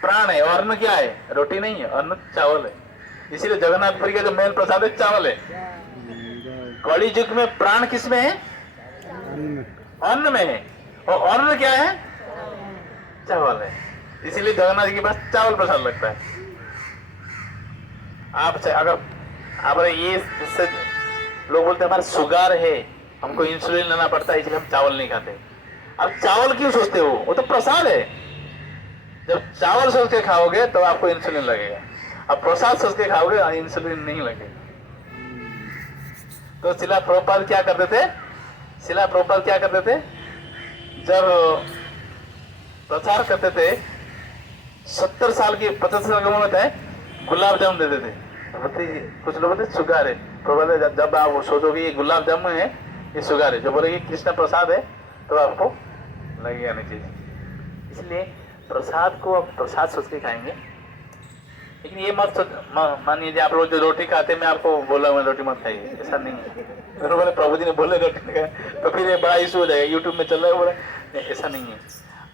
प्राण है, अन्न क्या है? रोटी नहीं है, अन्न चावल है। इसीलिए जगन्नाथपुरी का जो मेन प्रसाद है चावल है। कली युग में प्राण किस में है? अन्न में है। और अन्न क्या है? चावल है। इसीलिए जगन्नाथ जी के पास चावल प्रसाद लगता है। आप अगर ये इससे लोग बोलते हैं हमारा शुगर है, हमको इंसुलिन लेना पड़ता है, इसलिए हम चावल नहीं खाते। अब चावल क्यों सोचते हो? वो तो प्रसाद है। जब चावल सोच के खाओगे तो आपको इंसुलिन लगेगा, अब प्रसाद सोच के खाओगे इंसुलिन नहीं लगेगा। तो शिला प्रभुपाद क्या करते थे? जब प्रचार करते थे, 70 साल की 50 साल की उम्र में है, गुलाब जामुन देते थे। कुछ लोग बोलते शुगर है। प्रभुपाद जब आप सोचोगे ये गुलाब जामुन है, ये शुगर है, जो बोलेगी कृष्ण प्रसाद है, तो आपको लगेगा नहीं चीज। इसलिए प्रसाद को आप प्रसाद सोच के खाएंगे। लेकिन ये मत मानिए आप लोग जो रोटी खाते हैं, मैं आपको बोला मैं रोटी मत खाइए, ऐसा नहीं है। बोले प्रभु जी ने बोले रोटी नहीं खाए तो फिर ये बड़ा इशू हो जाएगा, यूट्यूब में चल रहा है। बोला नहीं, ऐसा नहीं है।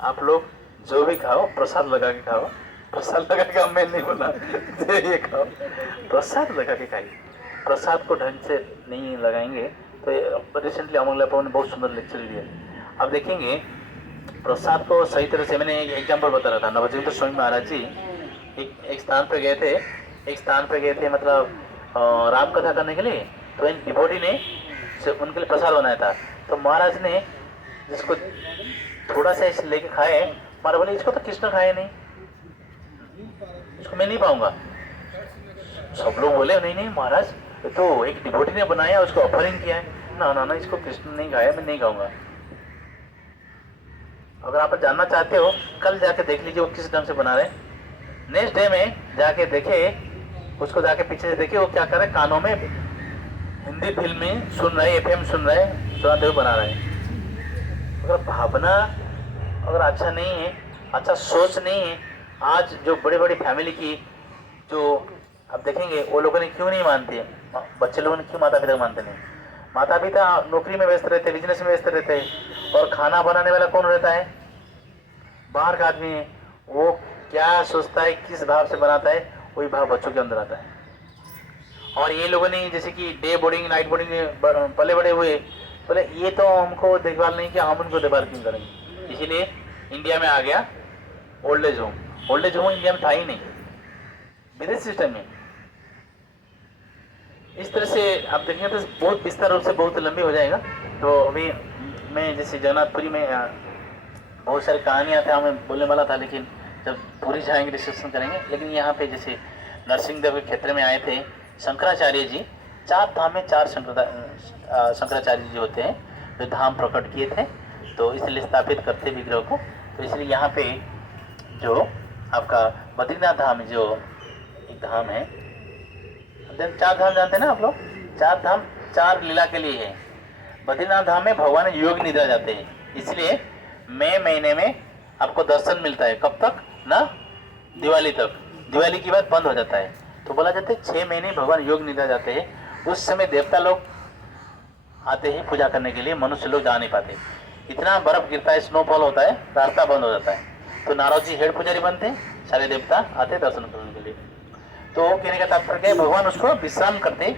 आप लोग जो भी खाओ प्रसाद लगा के खाओ। प्रसाद लगा के, मैं नहीं बोला ये खाओ, प्रसाद लगा के खाइए। प्रसाद को ढंग से नहीं लगाएंगे तो रिसेंटली अमोल ने बहुत सुंदर लेक्चर दिया। अब देखेंगे प्रसाद को सही तरह से, मैंने एक एग्जाम्पल बता रहा था। नवजीत स्वामी महाराज जी एक स्थान पे गए थे, मतलब राम कथा करने के लिए। तो एक डिवोटी ने उनके लिए प्रसाद बनाया था। तो महाराज ने जिसको थोड़ा सा इसे लेके खाए, महाराज बोले इसको तो कृष्ण खाए नहीं, इसको मैं नहीं पाऊंगा। सब लोग बोले नहीं महाराज, तो एक डिवोटी ने बनाया, उसको ऑफरिंग किया है, ना इसको कृष्ण नहीं खाया, मैं नहीं खाऊंगा। अगर आप जानना चाहते हो, कल जाके देख लीजिए वो किस ढंग से बना रहे। नेक्स्ट डे में जाके देखे, उसको जाके पीछे से देखिए वो क्या कर रहे, कानों में हिंदी फिल्में सुन रहे, एफएम सुन रहे, सुनाते हुए बना रहे। अगर भावना अगर अच्छा नहीं है, अच्छा सोच नहीं है, आज जो बड़े बड़ी फैमिली की जो आप देखेंगे वो लोगों ने क्यों नहीं मानते, बच्चे लोगों ने क्यों माता पिता मानते नहीं। माता पिता नौकरी में व्यस्त रहते, बिजनेस में व्यस्त रहते, और खाना बनाने वाला कौन रहता है? बाहर का आदमी है। वो क्या सोचता है, किस भाव से बनाता है, वही भाव बच्चों के अंदर आता है। और ये लोगों ने जैसे कि डे बोर्डिंग नाइट बोर्डिंग में पले बड़े हुए, बोले ये तो हमको देखभाल नहीं किया, हम उनको देखभाल क्यों करेंगे। इसीलिए इंडिया में आ गया old age home. Old age home India में था ही नहीं, विदेश सिस्टम में। इस तरह से आप देखेंगे तो बहुत विस्तार रूप से बहुत लंबी हो जाएगा। तो अभी मैं जैसे जगन्नाथपुरी में बहुत सारी कहानियाँ थे, हमें बोलने वाला था, लेकिन जब पूरी जाएंगे डिस्कशन करेंगे। लेकिन यहाँ पे जैसे नरसिंहदेव के क्षेत्र में आए थे शंकराचार्य जी, 4 धाम में 4 शंकराचार्य जी होते हैं जो धाम प्रकट किए थे, तो इसलिए स्थापित करते विग्रह को। तो इसलिए यहाँ पे जो आपका बद्रीनाथ धाम जो एक धाम है, 4 धाम जानते हैं ना आप लोग, 4 धाम 4 लीला के लिए है। बद्रीनाथ धाम में भगवान योग निद्रा जाते हैं, इसलिए मई महीने में आपको दर्शन मिलता है। कब तक ना, दिवाली तक। दिवाली के बाद बंद हो जाता है। तो बोला जाता है 6 महीने भगवान योग निद्रा जाते हैं। उस समय देवता लोग आते हैं पूजा करने के लिए, मनुष्य लोग जा नहीं पाते, इतना बर्फ गिरता है, स्नोफॉल होता है, रास्ता बंद हो जाता है। तो नारद जी हेड पुजारी बनते हैं, सारे देवता आते दर्शन करने के लिए। तो कहने का तात्पर्य है भगवान उसको विश्राम करते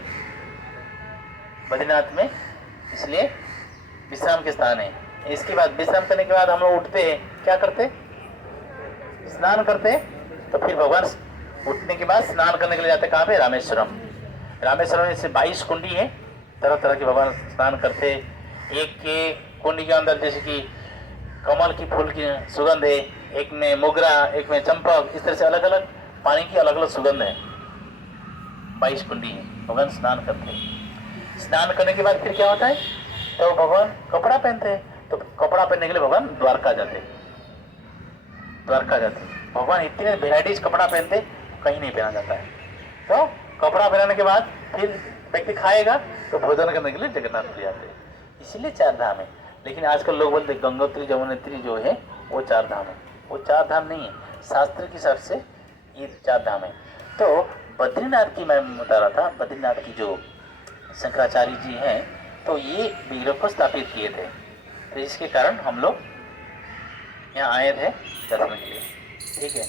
बद्रीनाथ में, इसलिए विश्राम के स्थान है। इसके बाद विश्राम करने के बाद हम लोग उठते हैं, क्या करते, स्नान करते। तो फिर भगवान उठने के बाद स्नान करने के लिए जाते कहाँ पे, रामेश्वरम। रामेश्वरम में से 22 कुंडी है, तरह तरह के भगवान स्नान करते। एक के कुंडी के अंदर जैसे कि कमल की फूल की सुगंध है, एक में मोगरा, एक में चंपक, इस तरह से अलग अलग पानी की अलग अलग सुगंध है। 22 कुंडी है, भगवान स्नान करते। स्नान करने के बाद फिर क्या होता है, तो भगवान कपड़ा पहनते हैं। तो कपड़ा पहनने के लिए भगवान द्वारका जाते। द्वारका जाते भगवान इतने वेराइटीज कपड़ा पहनते, कहीं नहीं पहना जाता है। तो कपड़ा पहनाने के बाद फिर व्यक्ति खाएगा, तो भोजन करने के लिए जगन्नाथपुरी आते हैं। इसीलिए 4 धाम है। लेकिन आजकल लोग बोलते गंगोत्री जमुनोत्री जो है वो 4 धाम है। वो 4 धाम नहीं है, शास्त्र के हिसाब से ये 4 धाम है। तो बद्रीनाथ की मैं बता रहा था, बद्रीनाथ की जो शंकराचार्य जी हैं, तो ये विग्रह को स्थापित किए थे। तो इसके कारण हम लोग यहाँ आए थे दर्शन के लिए, ठीक है।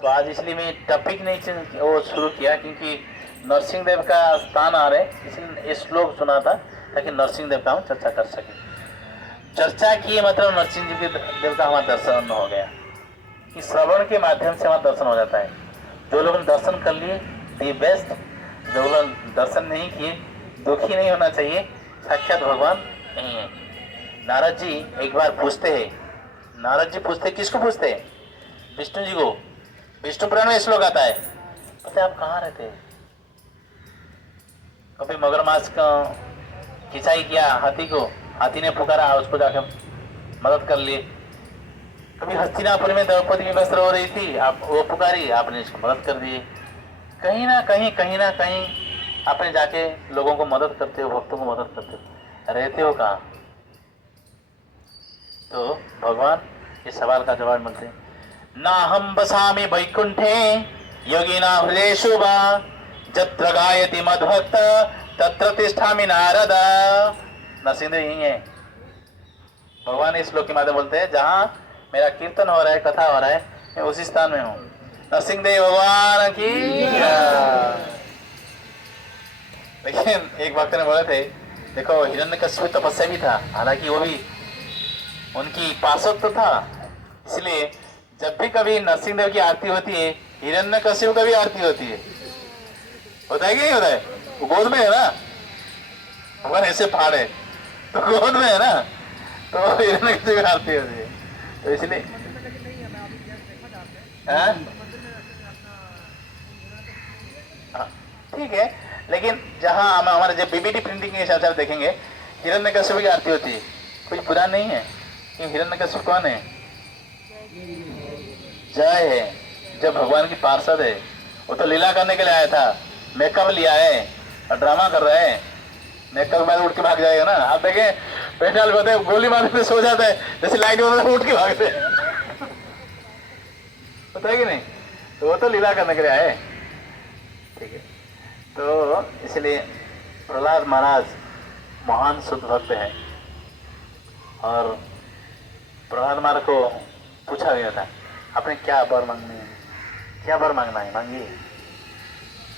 तो आज इसलिए मैं टॉपिक नहीं वो शुरू किया, क्योंकि नरसिंहदेव का स्थान आ रहे, इसलिए ये श्लोक सुना था ताकि नरसिंहदेव का हम चर्चा कर सकें। चर्चा किए मतलब नरसिंह जी के देव का हमारा दर्शन हो गया, कि श्रवण के माध्यम से हमारा दर्शन हो जाता है। जो लोग दर्शन कर लिए ये बेस्ट, जो लोग दर्शन नहीं किए दुखी नहीं होना चाहिए, साक्षात भगवान नहीं है। नारद जी एक बार पूछते हैं, नारद जी पूछते किसको पूछते हैं, विष्णु जी को। विष्णु पुराण में श्लोक आता है, पता आप कहाँ रहते हैं। कभी मगरमच्छ का खिंचाई किया हाथी को, हाथी ने पुकारा, उसको जाकर मदद कर लिए। कभी हस्तिनापुर में द्रौपदी की वस्त्र हो रही थी, आप वो पुकारी, आपने इसको मदद कर दिए। कहीं ना कहीं आपने जाके लोगों को मदद करते हो, भक्तों को मदद करते हो, रहते हो कहाँ। तो भगवान इस सवाल का जवाब मिलते हैं, ना हम बसामि वैकुंठे योगिना हृदेषु वा जत्र गायति मद्भक्त तत्र तिष्ठामि नारद। नरसिंहदेव यही है, भगवान इस श्लोक के माध्यम बोलते हैं, जहाँ मेरा कीर्तन हो रहा है, कथा हो रहा है, मैं उसी स्थान में हूँ। नरसिंहदेव भगवान की। लेकिन एक भक्त ने बोले थे, देखो हिरण्यकश्यप तपस्या भी था, हालांकि वो भी उनकी पार्षद तो था, इसलिए जब भी कभी नरसिंहदेव की आरती होती है, हिरण्यकश्यप का भी आरती होती है। होता है कि नहीं होता है, वो गोद में है ना, भगवान ऐसे पहाड़ है तो गोद में है ना, तो हिरण्यकश्यप की आरती होती है। तो इसलिए ठीक है। लेकिन जहाँ हम हमारे जब बीबीटी प्रिंटिंग के हिसाब से आप देखेंगे, हिरण्यकश्यप की आरती होती है, कुछ बुरा नहीं है। कि हिरण्यकश्यप कौन है, जय है, जब भगवान की पार्षद है। वो तो लीला करने के लिए आया था, मेकअप लिया है और ड्रामा कर रहे हैं। मेकअप बाद उठ के भाग जाएगा ना, आप देखें पेट्रोल होते गोली मारने से सो जाता है, जैसे लाइट होता है उठ के भागते हैं, पता है कि नहीं। तो वो तो लीला करने के लिए आए, ठीक है। तो इसलिए प्रहलाद महाराज महान शुद्ध भक्त है, और प्रहलाद महाराज को पूछा गया था आपने क्या वर मांगने हैं, क्या वर मांगना है, मांगिए।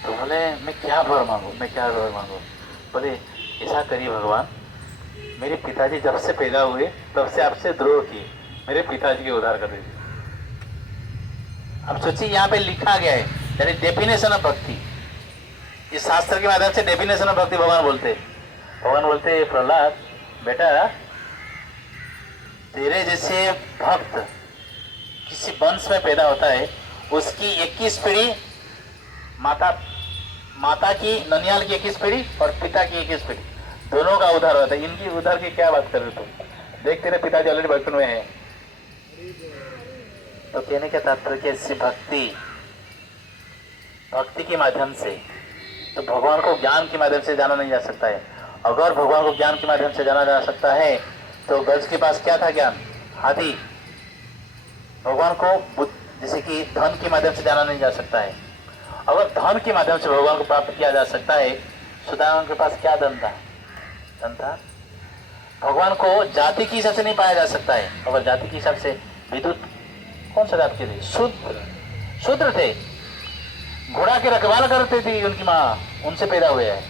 तो बोले मैं क्या वर मांगू, मैं क्या वर मांगू। बोले ऐसा करिए भगवान, मेरे पिताजी जब से पैदा हुए तब से आपसे द्रोह किए, मेरे पिताजी के उद्धार कर दीजिए। अब सोचिए यहाँ पे लिखा गया है, यानी डेफिनेशन ऑफ भक्ति, इस शास्त्र के माध्यम से डेफिनेशन ऑफ भक्ति भगवान बोलते। भगवान बोलते प्रहलाद बेटा, तेरे जैसे भक्त किसी वंश में पैदा होता है, उसकी 21 पीढ़ी, माता की ननियाल की 21 पीढ़ी और पिता की 21 पीढ़ी, दोनों का उद्धार होता है। इनकी उद्धार की क्या बात कर रहे हो तुम, देख तेरे पिताजी ऑलरेडी बचपन में है। तो कहने का तात्पर्य कि ऐसी भक्ति के माध्यम से, तो भगवान को ज्ञान के माध्यम से जाना नहीं जा सकता है। अगर भगवान को ज्ञान के माध्यम से जाना जा सकता है तो गज के पास क्या था, ज्ञान, हाथी। भगवान को जैसे कि धन के माध्यम से जाना नहीं जा सकता है। अगर धन के माध्यम से भगवान को प्राप्त किया जा सकता है, सुदामा के पास क्या धन था, धन था। भगवान को जाति के हिसाब से नहीं पाया जा सकता है। अगर जाति के हिसाब से विद्युत कौन सा जात के थे, शूद्र थे, घोड़ा के रखवाला करते थे, उनकी माँ उनसे पैदा हुए हैं,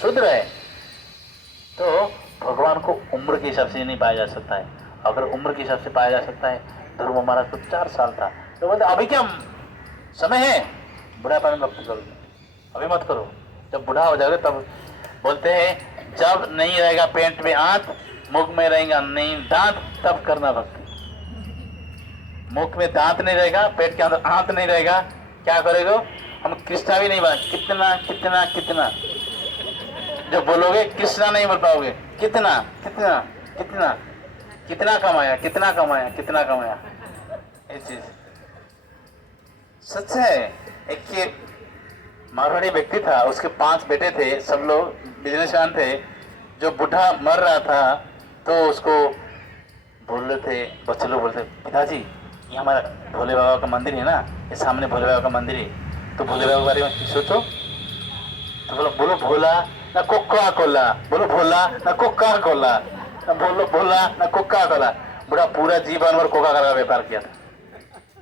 शूद्र है। तो भगवान को उम्र के हिसाब से नहीं पाया जा सकता है। अगर उम्र के हिसाब से पाया जा सकता है, ध्रुव महाराज को 4 साल था, तो बोलते अभी क्या समय है, बुढ़ापा में भक्ति करोगे, अभी मत करो, जब बूढ़ा हो जाओगे तब। बोलते हैं जब नहीं रहेगा पेट में आंत, मुख में रहेगा नहीं दांत, तब करना भक्ति। मुख में दांत नहीं रहेगा, पेट के अंदर आंत नहीं रहेगा, क्या करेगा, हम कृष्णा भी नहीं बोल, कितना कितना कितना, जब बोलोगे कृष्णा नहीं बोल पाओगे, कितना कितना कितना कितना कमाया, कितना कमाया, कितना कमाया। ये चीज सच है। एक मारवाड़ी व्यक्ति था, उसके 5 बेटे थे, सब लोग बिजनेसमैन थे। जो बूढ़ा मर रहा था तो उसको बोल रहे थे, बच्चे लोग बोलते, पिताजी ये हमारा भोले बाबा का मंदिर है ना, ये सामने भोले बाबा का मंदिर है, तो भोले बाबा के बारे में सोचो। तो बोलो भोला ना कोका कोला, बोलो भोला ना कोका कोला, ना बोलो भोला ना कोका कोला। बूढ़ा पूरा जीवन भर कोका कोला का व्यापार किया था,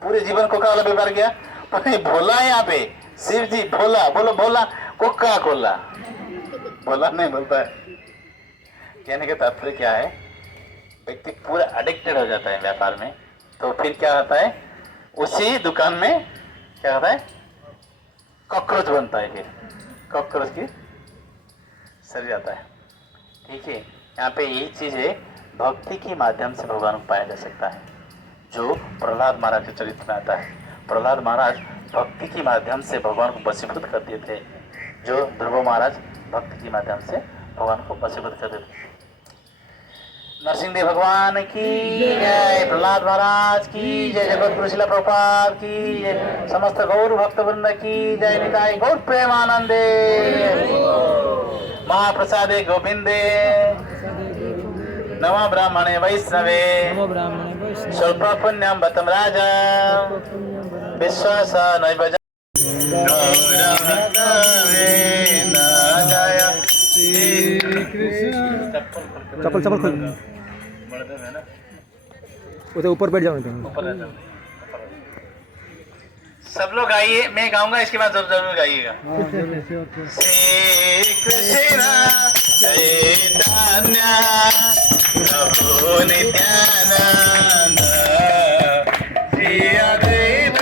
पूरे जीवन कोका कोला व्यापार किया। पर भोला है यहाँ पे, शिव जी भोला, बोलो भोला कोका कोला, भोला नहीं बोलता है। कहने का तात्पर्य क्या है, व्यक्ति पूरा एडिक्टेड हो जाता है व्यापार में, तो फिर क्या होता है, उसी दुकान में क्या होता है, कॉकरोच बनता है, फिर कॉकरोच की सर जाता है। ठीक है, यहाँ पे यही चीज है, भक्ति के माध्यम से भगवान को पाया जा सकता है, जो प्रहलाद महाराज के चरित्र में आता है। प्रहलाद महाराज भक्ति के माध्यम से भगवान को वशीभूत कर दिए थे, जो ध्रुव महाराज भक्ति के माध्यम से भगवान को वशीभूत कर देते। नरसिंह भगवान की जय, प्रहलाद महाराज की जय, जगत गुरु शिला प्रभुपाद की जय, समस्त गौर भक्त वृंद की जय, निताई गौर प्रेमानंदे, महाप्रसादे गोविंदे, नमः ब्राह्मणे वैष्णवे, स्वल्प पुण्यम बतम राजा, विश्वास नैव चप्पल चप्पल खोल, उधर ऊपर बैठ जाओ, सब लोग गाइए, मैं गाऊंगा, इसके बाद जरूर गाइएगा। श्री कृष्ण चैतन्य प्रभु नित्यानंद, श्री अद्वैत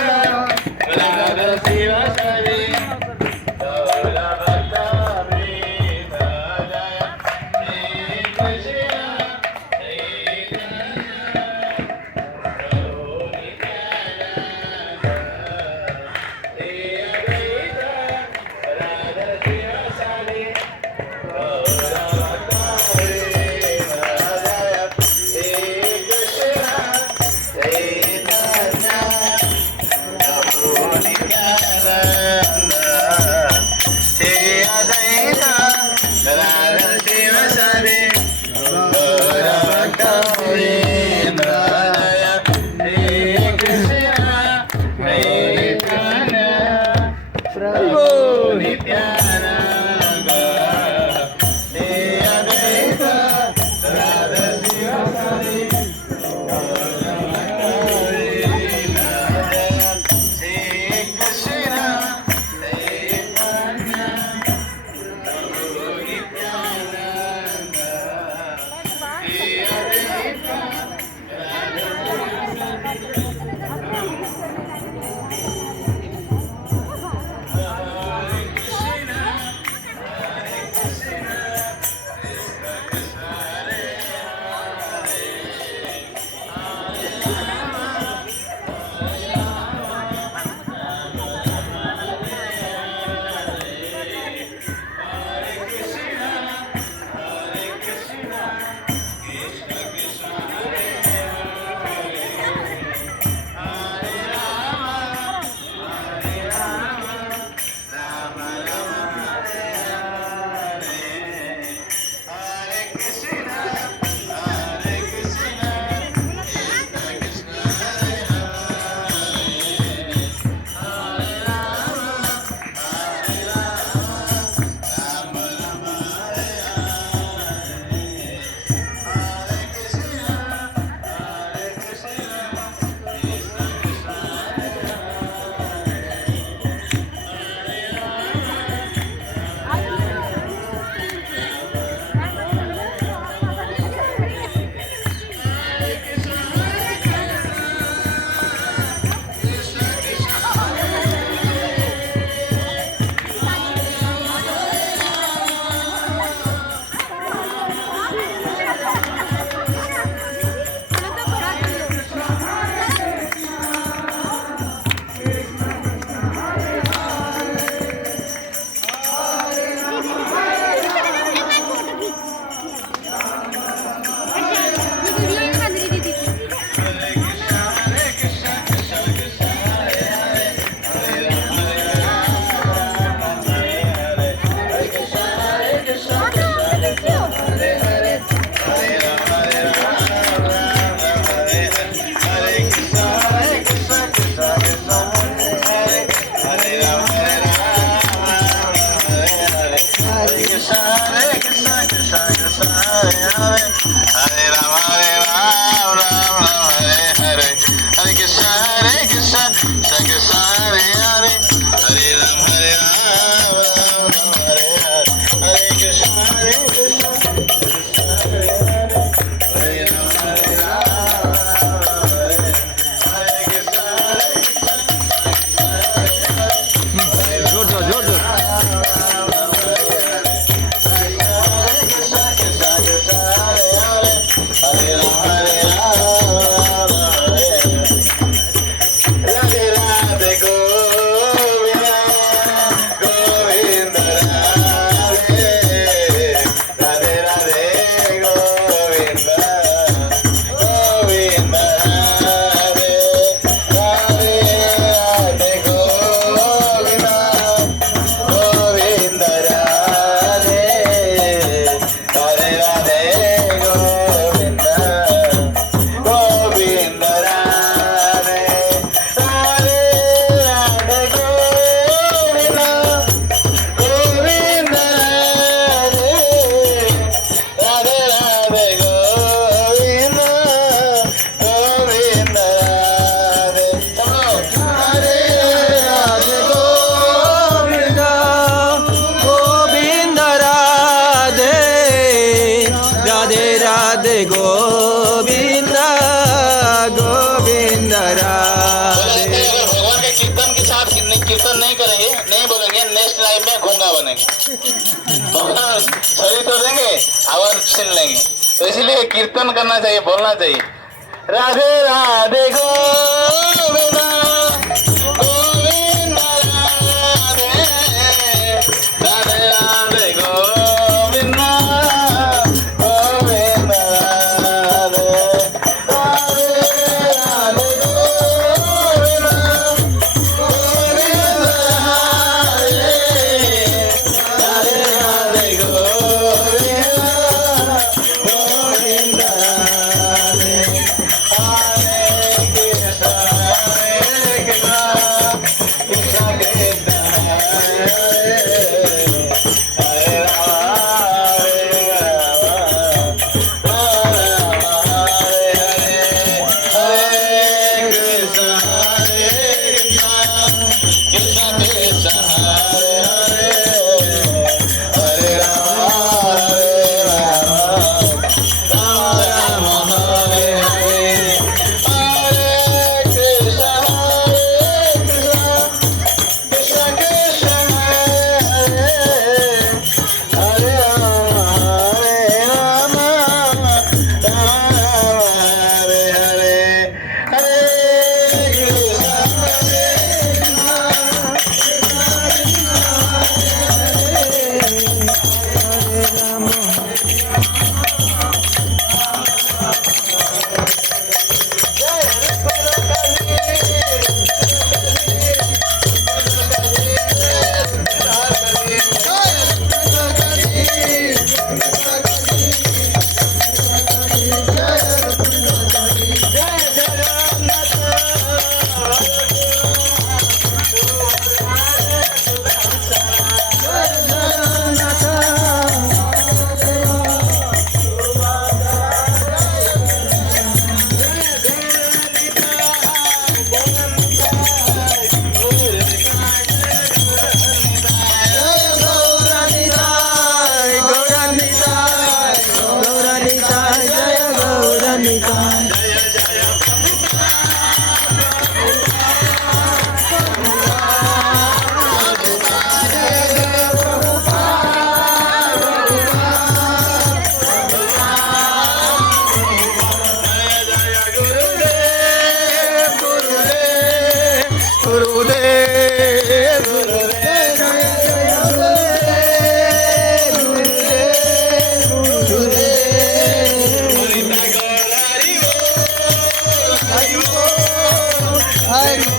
गदाधर शिवासादि गौर भक्त वृंद जय, श्री कृष्ण चैतन्य कीर्तन नहीं करेंगे, नहीं बोलेंगे, नेक्स्ट लाइफ में गूंगा बनेंगे। सही तो देंगे, आवाज सुन लेंगे। तो इसलिए कीर्तन करना चाहिए, बोलना चाहिए। राधे राधे गोविंदा गोविंदा राधे राधे राधे गोविंदा गोविंदा राधे राधे राधे गोविंदा गोविंदा राधे राधे गोविंदा गोविंदा राधे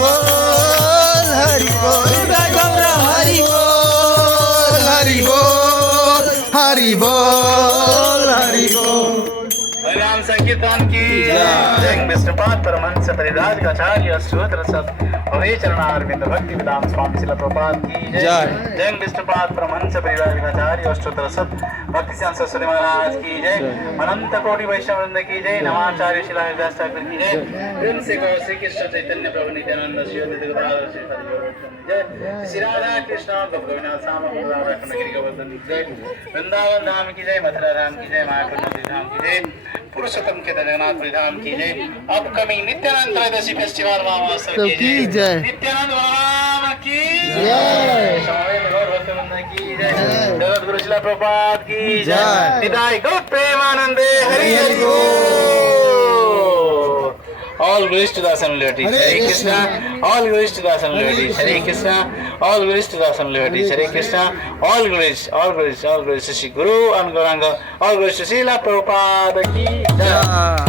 बोल हरि बोल गौरा हरि बोल हरि बोल हरि बोल हरि बोल। हरिनाम संकीर्तन की जय। विष्णुपाद परमहंस परिव्राजकाचार्य सूत्र सत भवे चरणारविंद भक्ति विदाम स्वामी शिला प्रभुपाद की जय। जय विष्णुपाद परमहंस परिव्राजकाचार्य अष्टोत्तर सत भक्ति सिद्धांत सरस्वती महाराज की जय। अनंत कोटि वैष्णव वृंद की जय। नमाचार्य शिला व्यास ठाकुर की जय। प्रेम से कहो श्री कृष्ण चैतन्य प्रभु नित्यानंद श्री अद्वैत गदाधर श्री हरिगोविंद जय। श्री राधा कृष्ण गोपिनाथ श्याम राधा गिरि गोवर्धन की जय। वृंदावन धाम की जय। मथुरा धाम की जय। मायापुर नगरी धाम की जय। पुरुषोत्तम के जगन्नाथपुरी धाम की जय। अपकमिंग नित्यानंद त्रयोदशी फेस्टिवल महोत्सव की जय। नित्यानंद भगवान की जय। समवेत गौर भक्तवृंद की जय। जगत गुरु शिला प्रभुपाद की जय। निताय गौर प्रेमानंदे हरि हरि बोल। All glories to the Assembly Liberties. Hare Krishna. All glories to the Assembly Liberties. Hare Krishna. All glories to the Assembly Liberties. Hare Krishna. All glories to Shri Guru and Gauranga. All glories to Srila Prabhupada ki jai.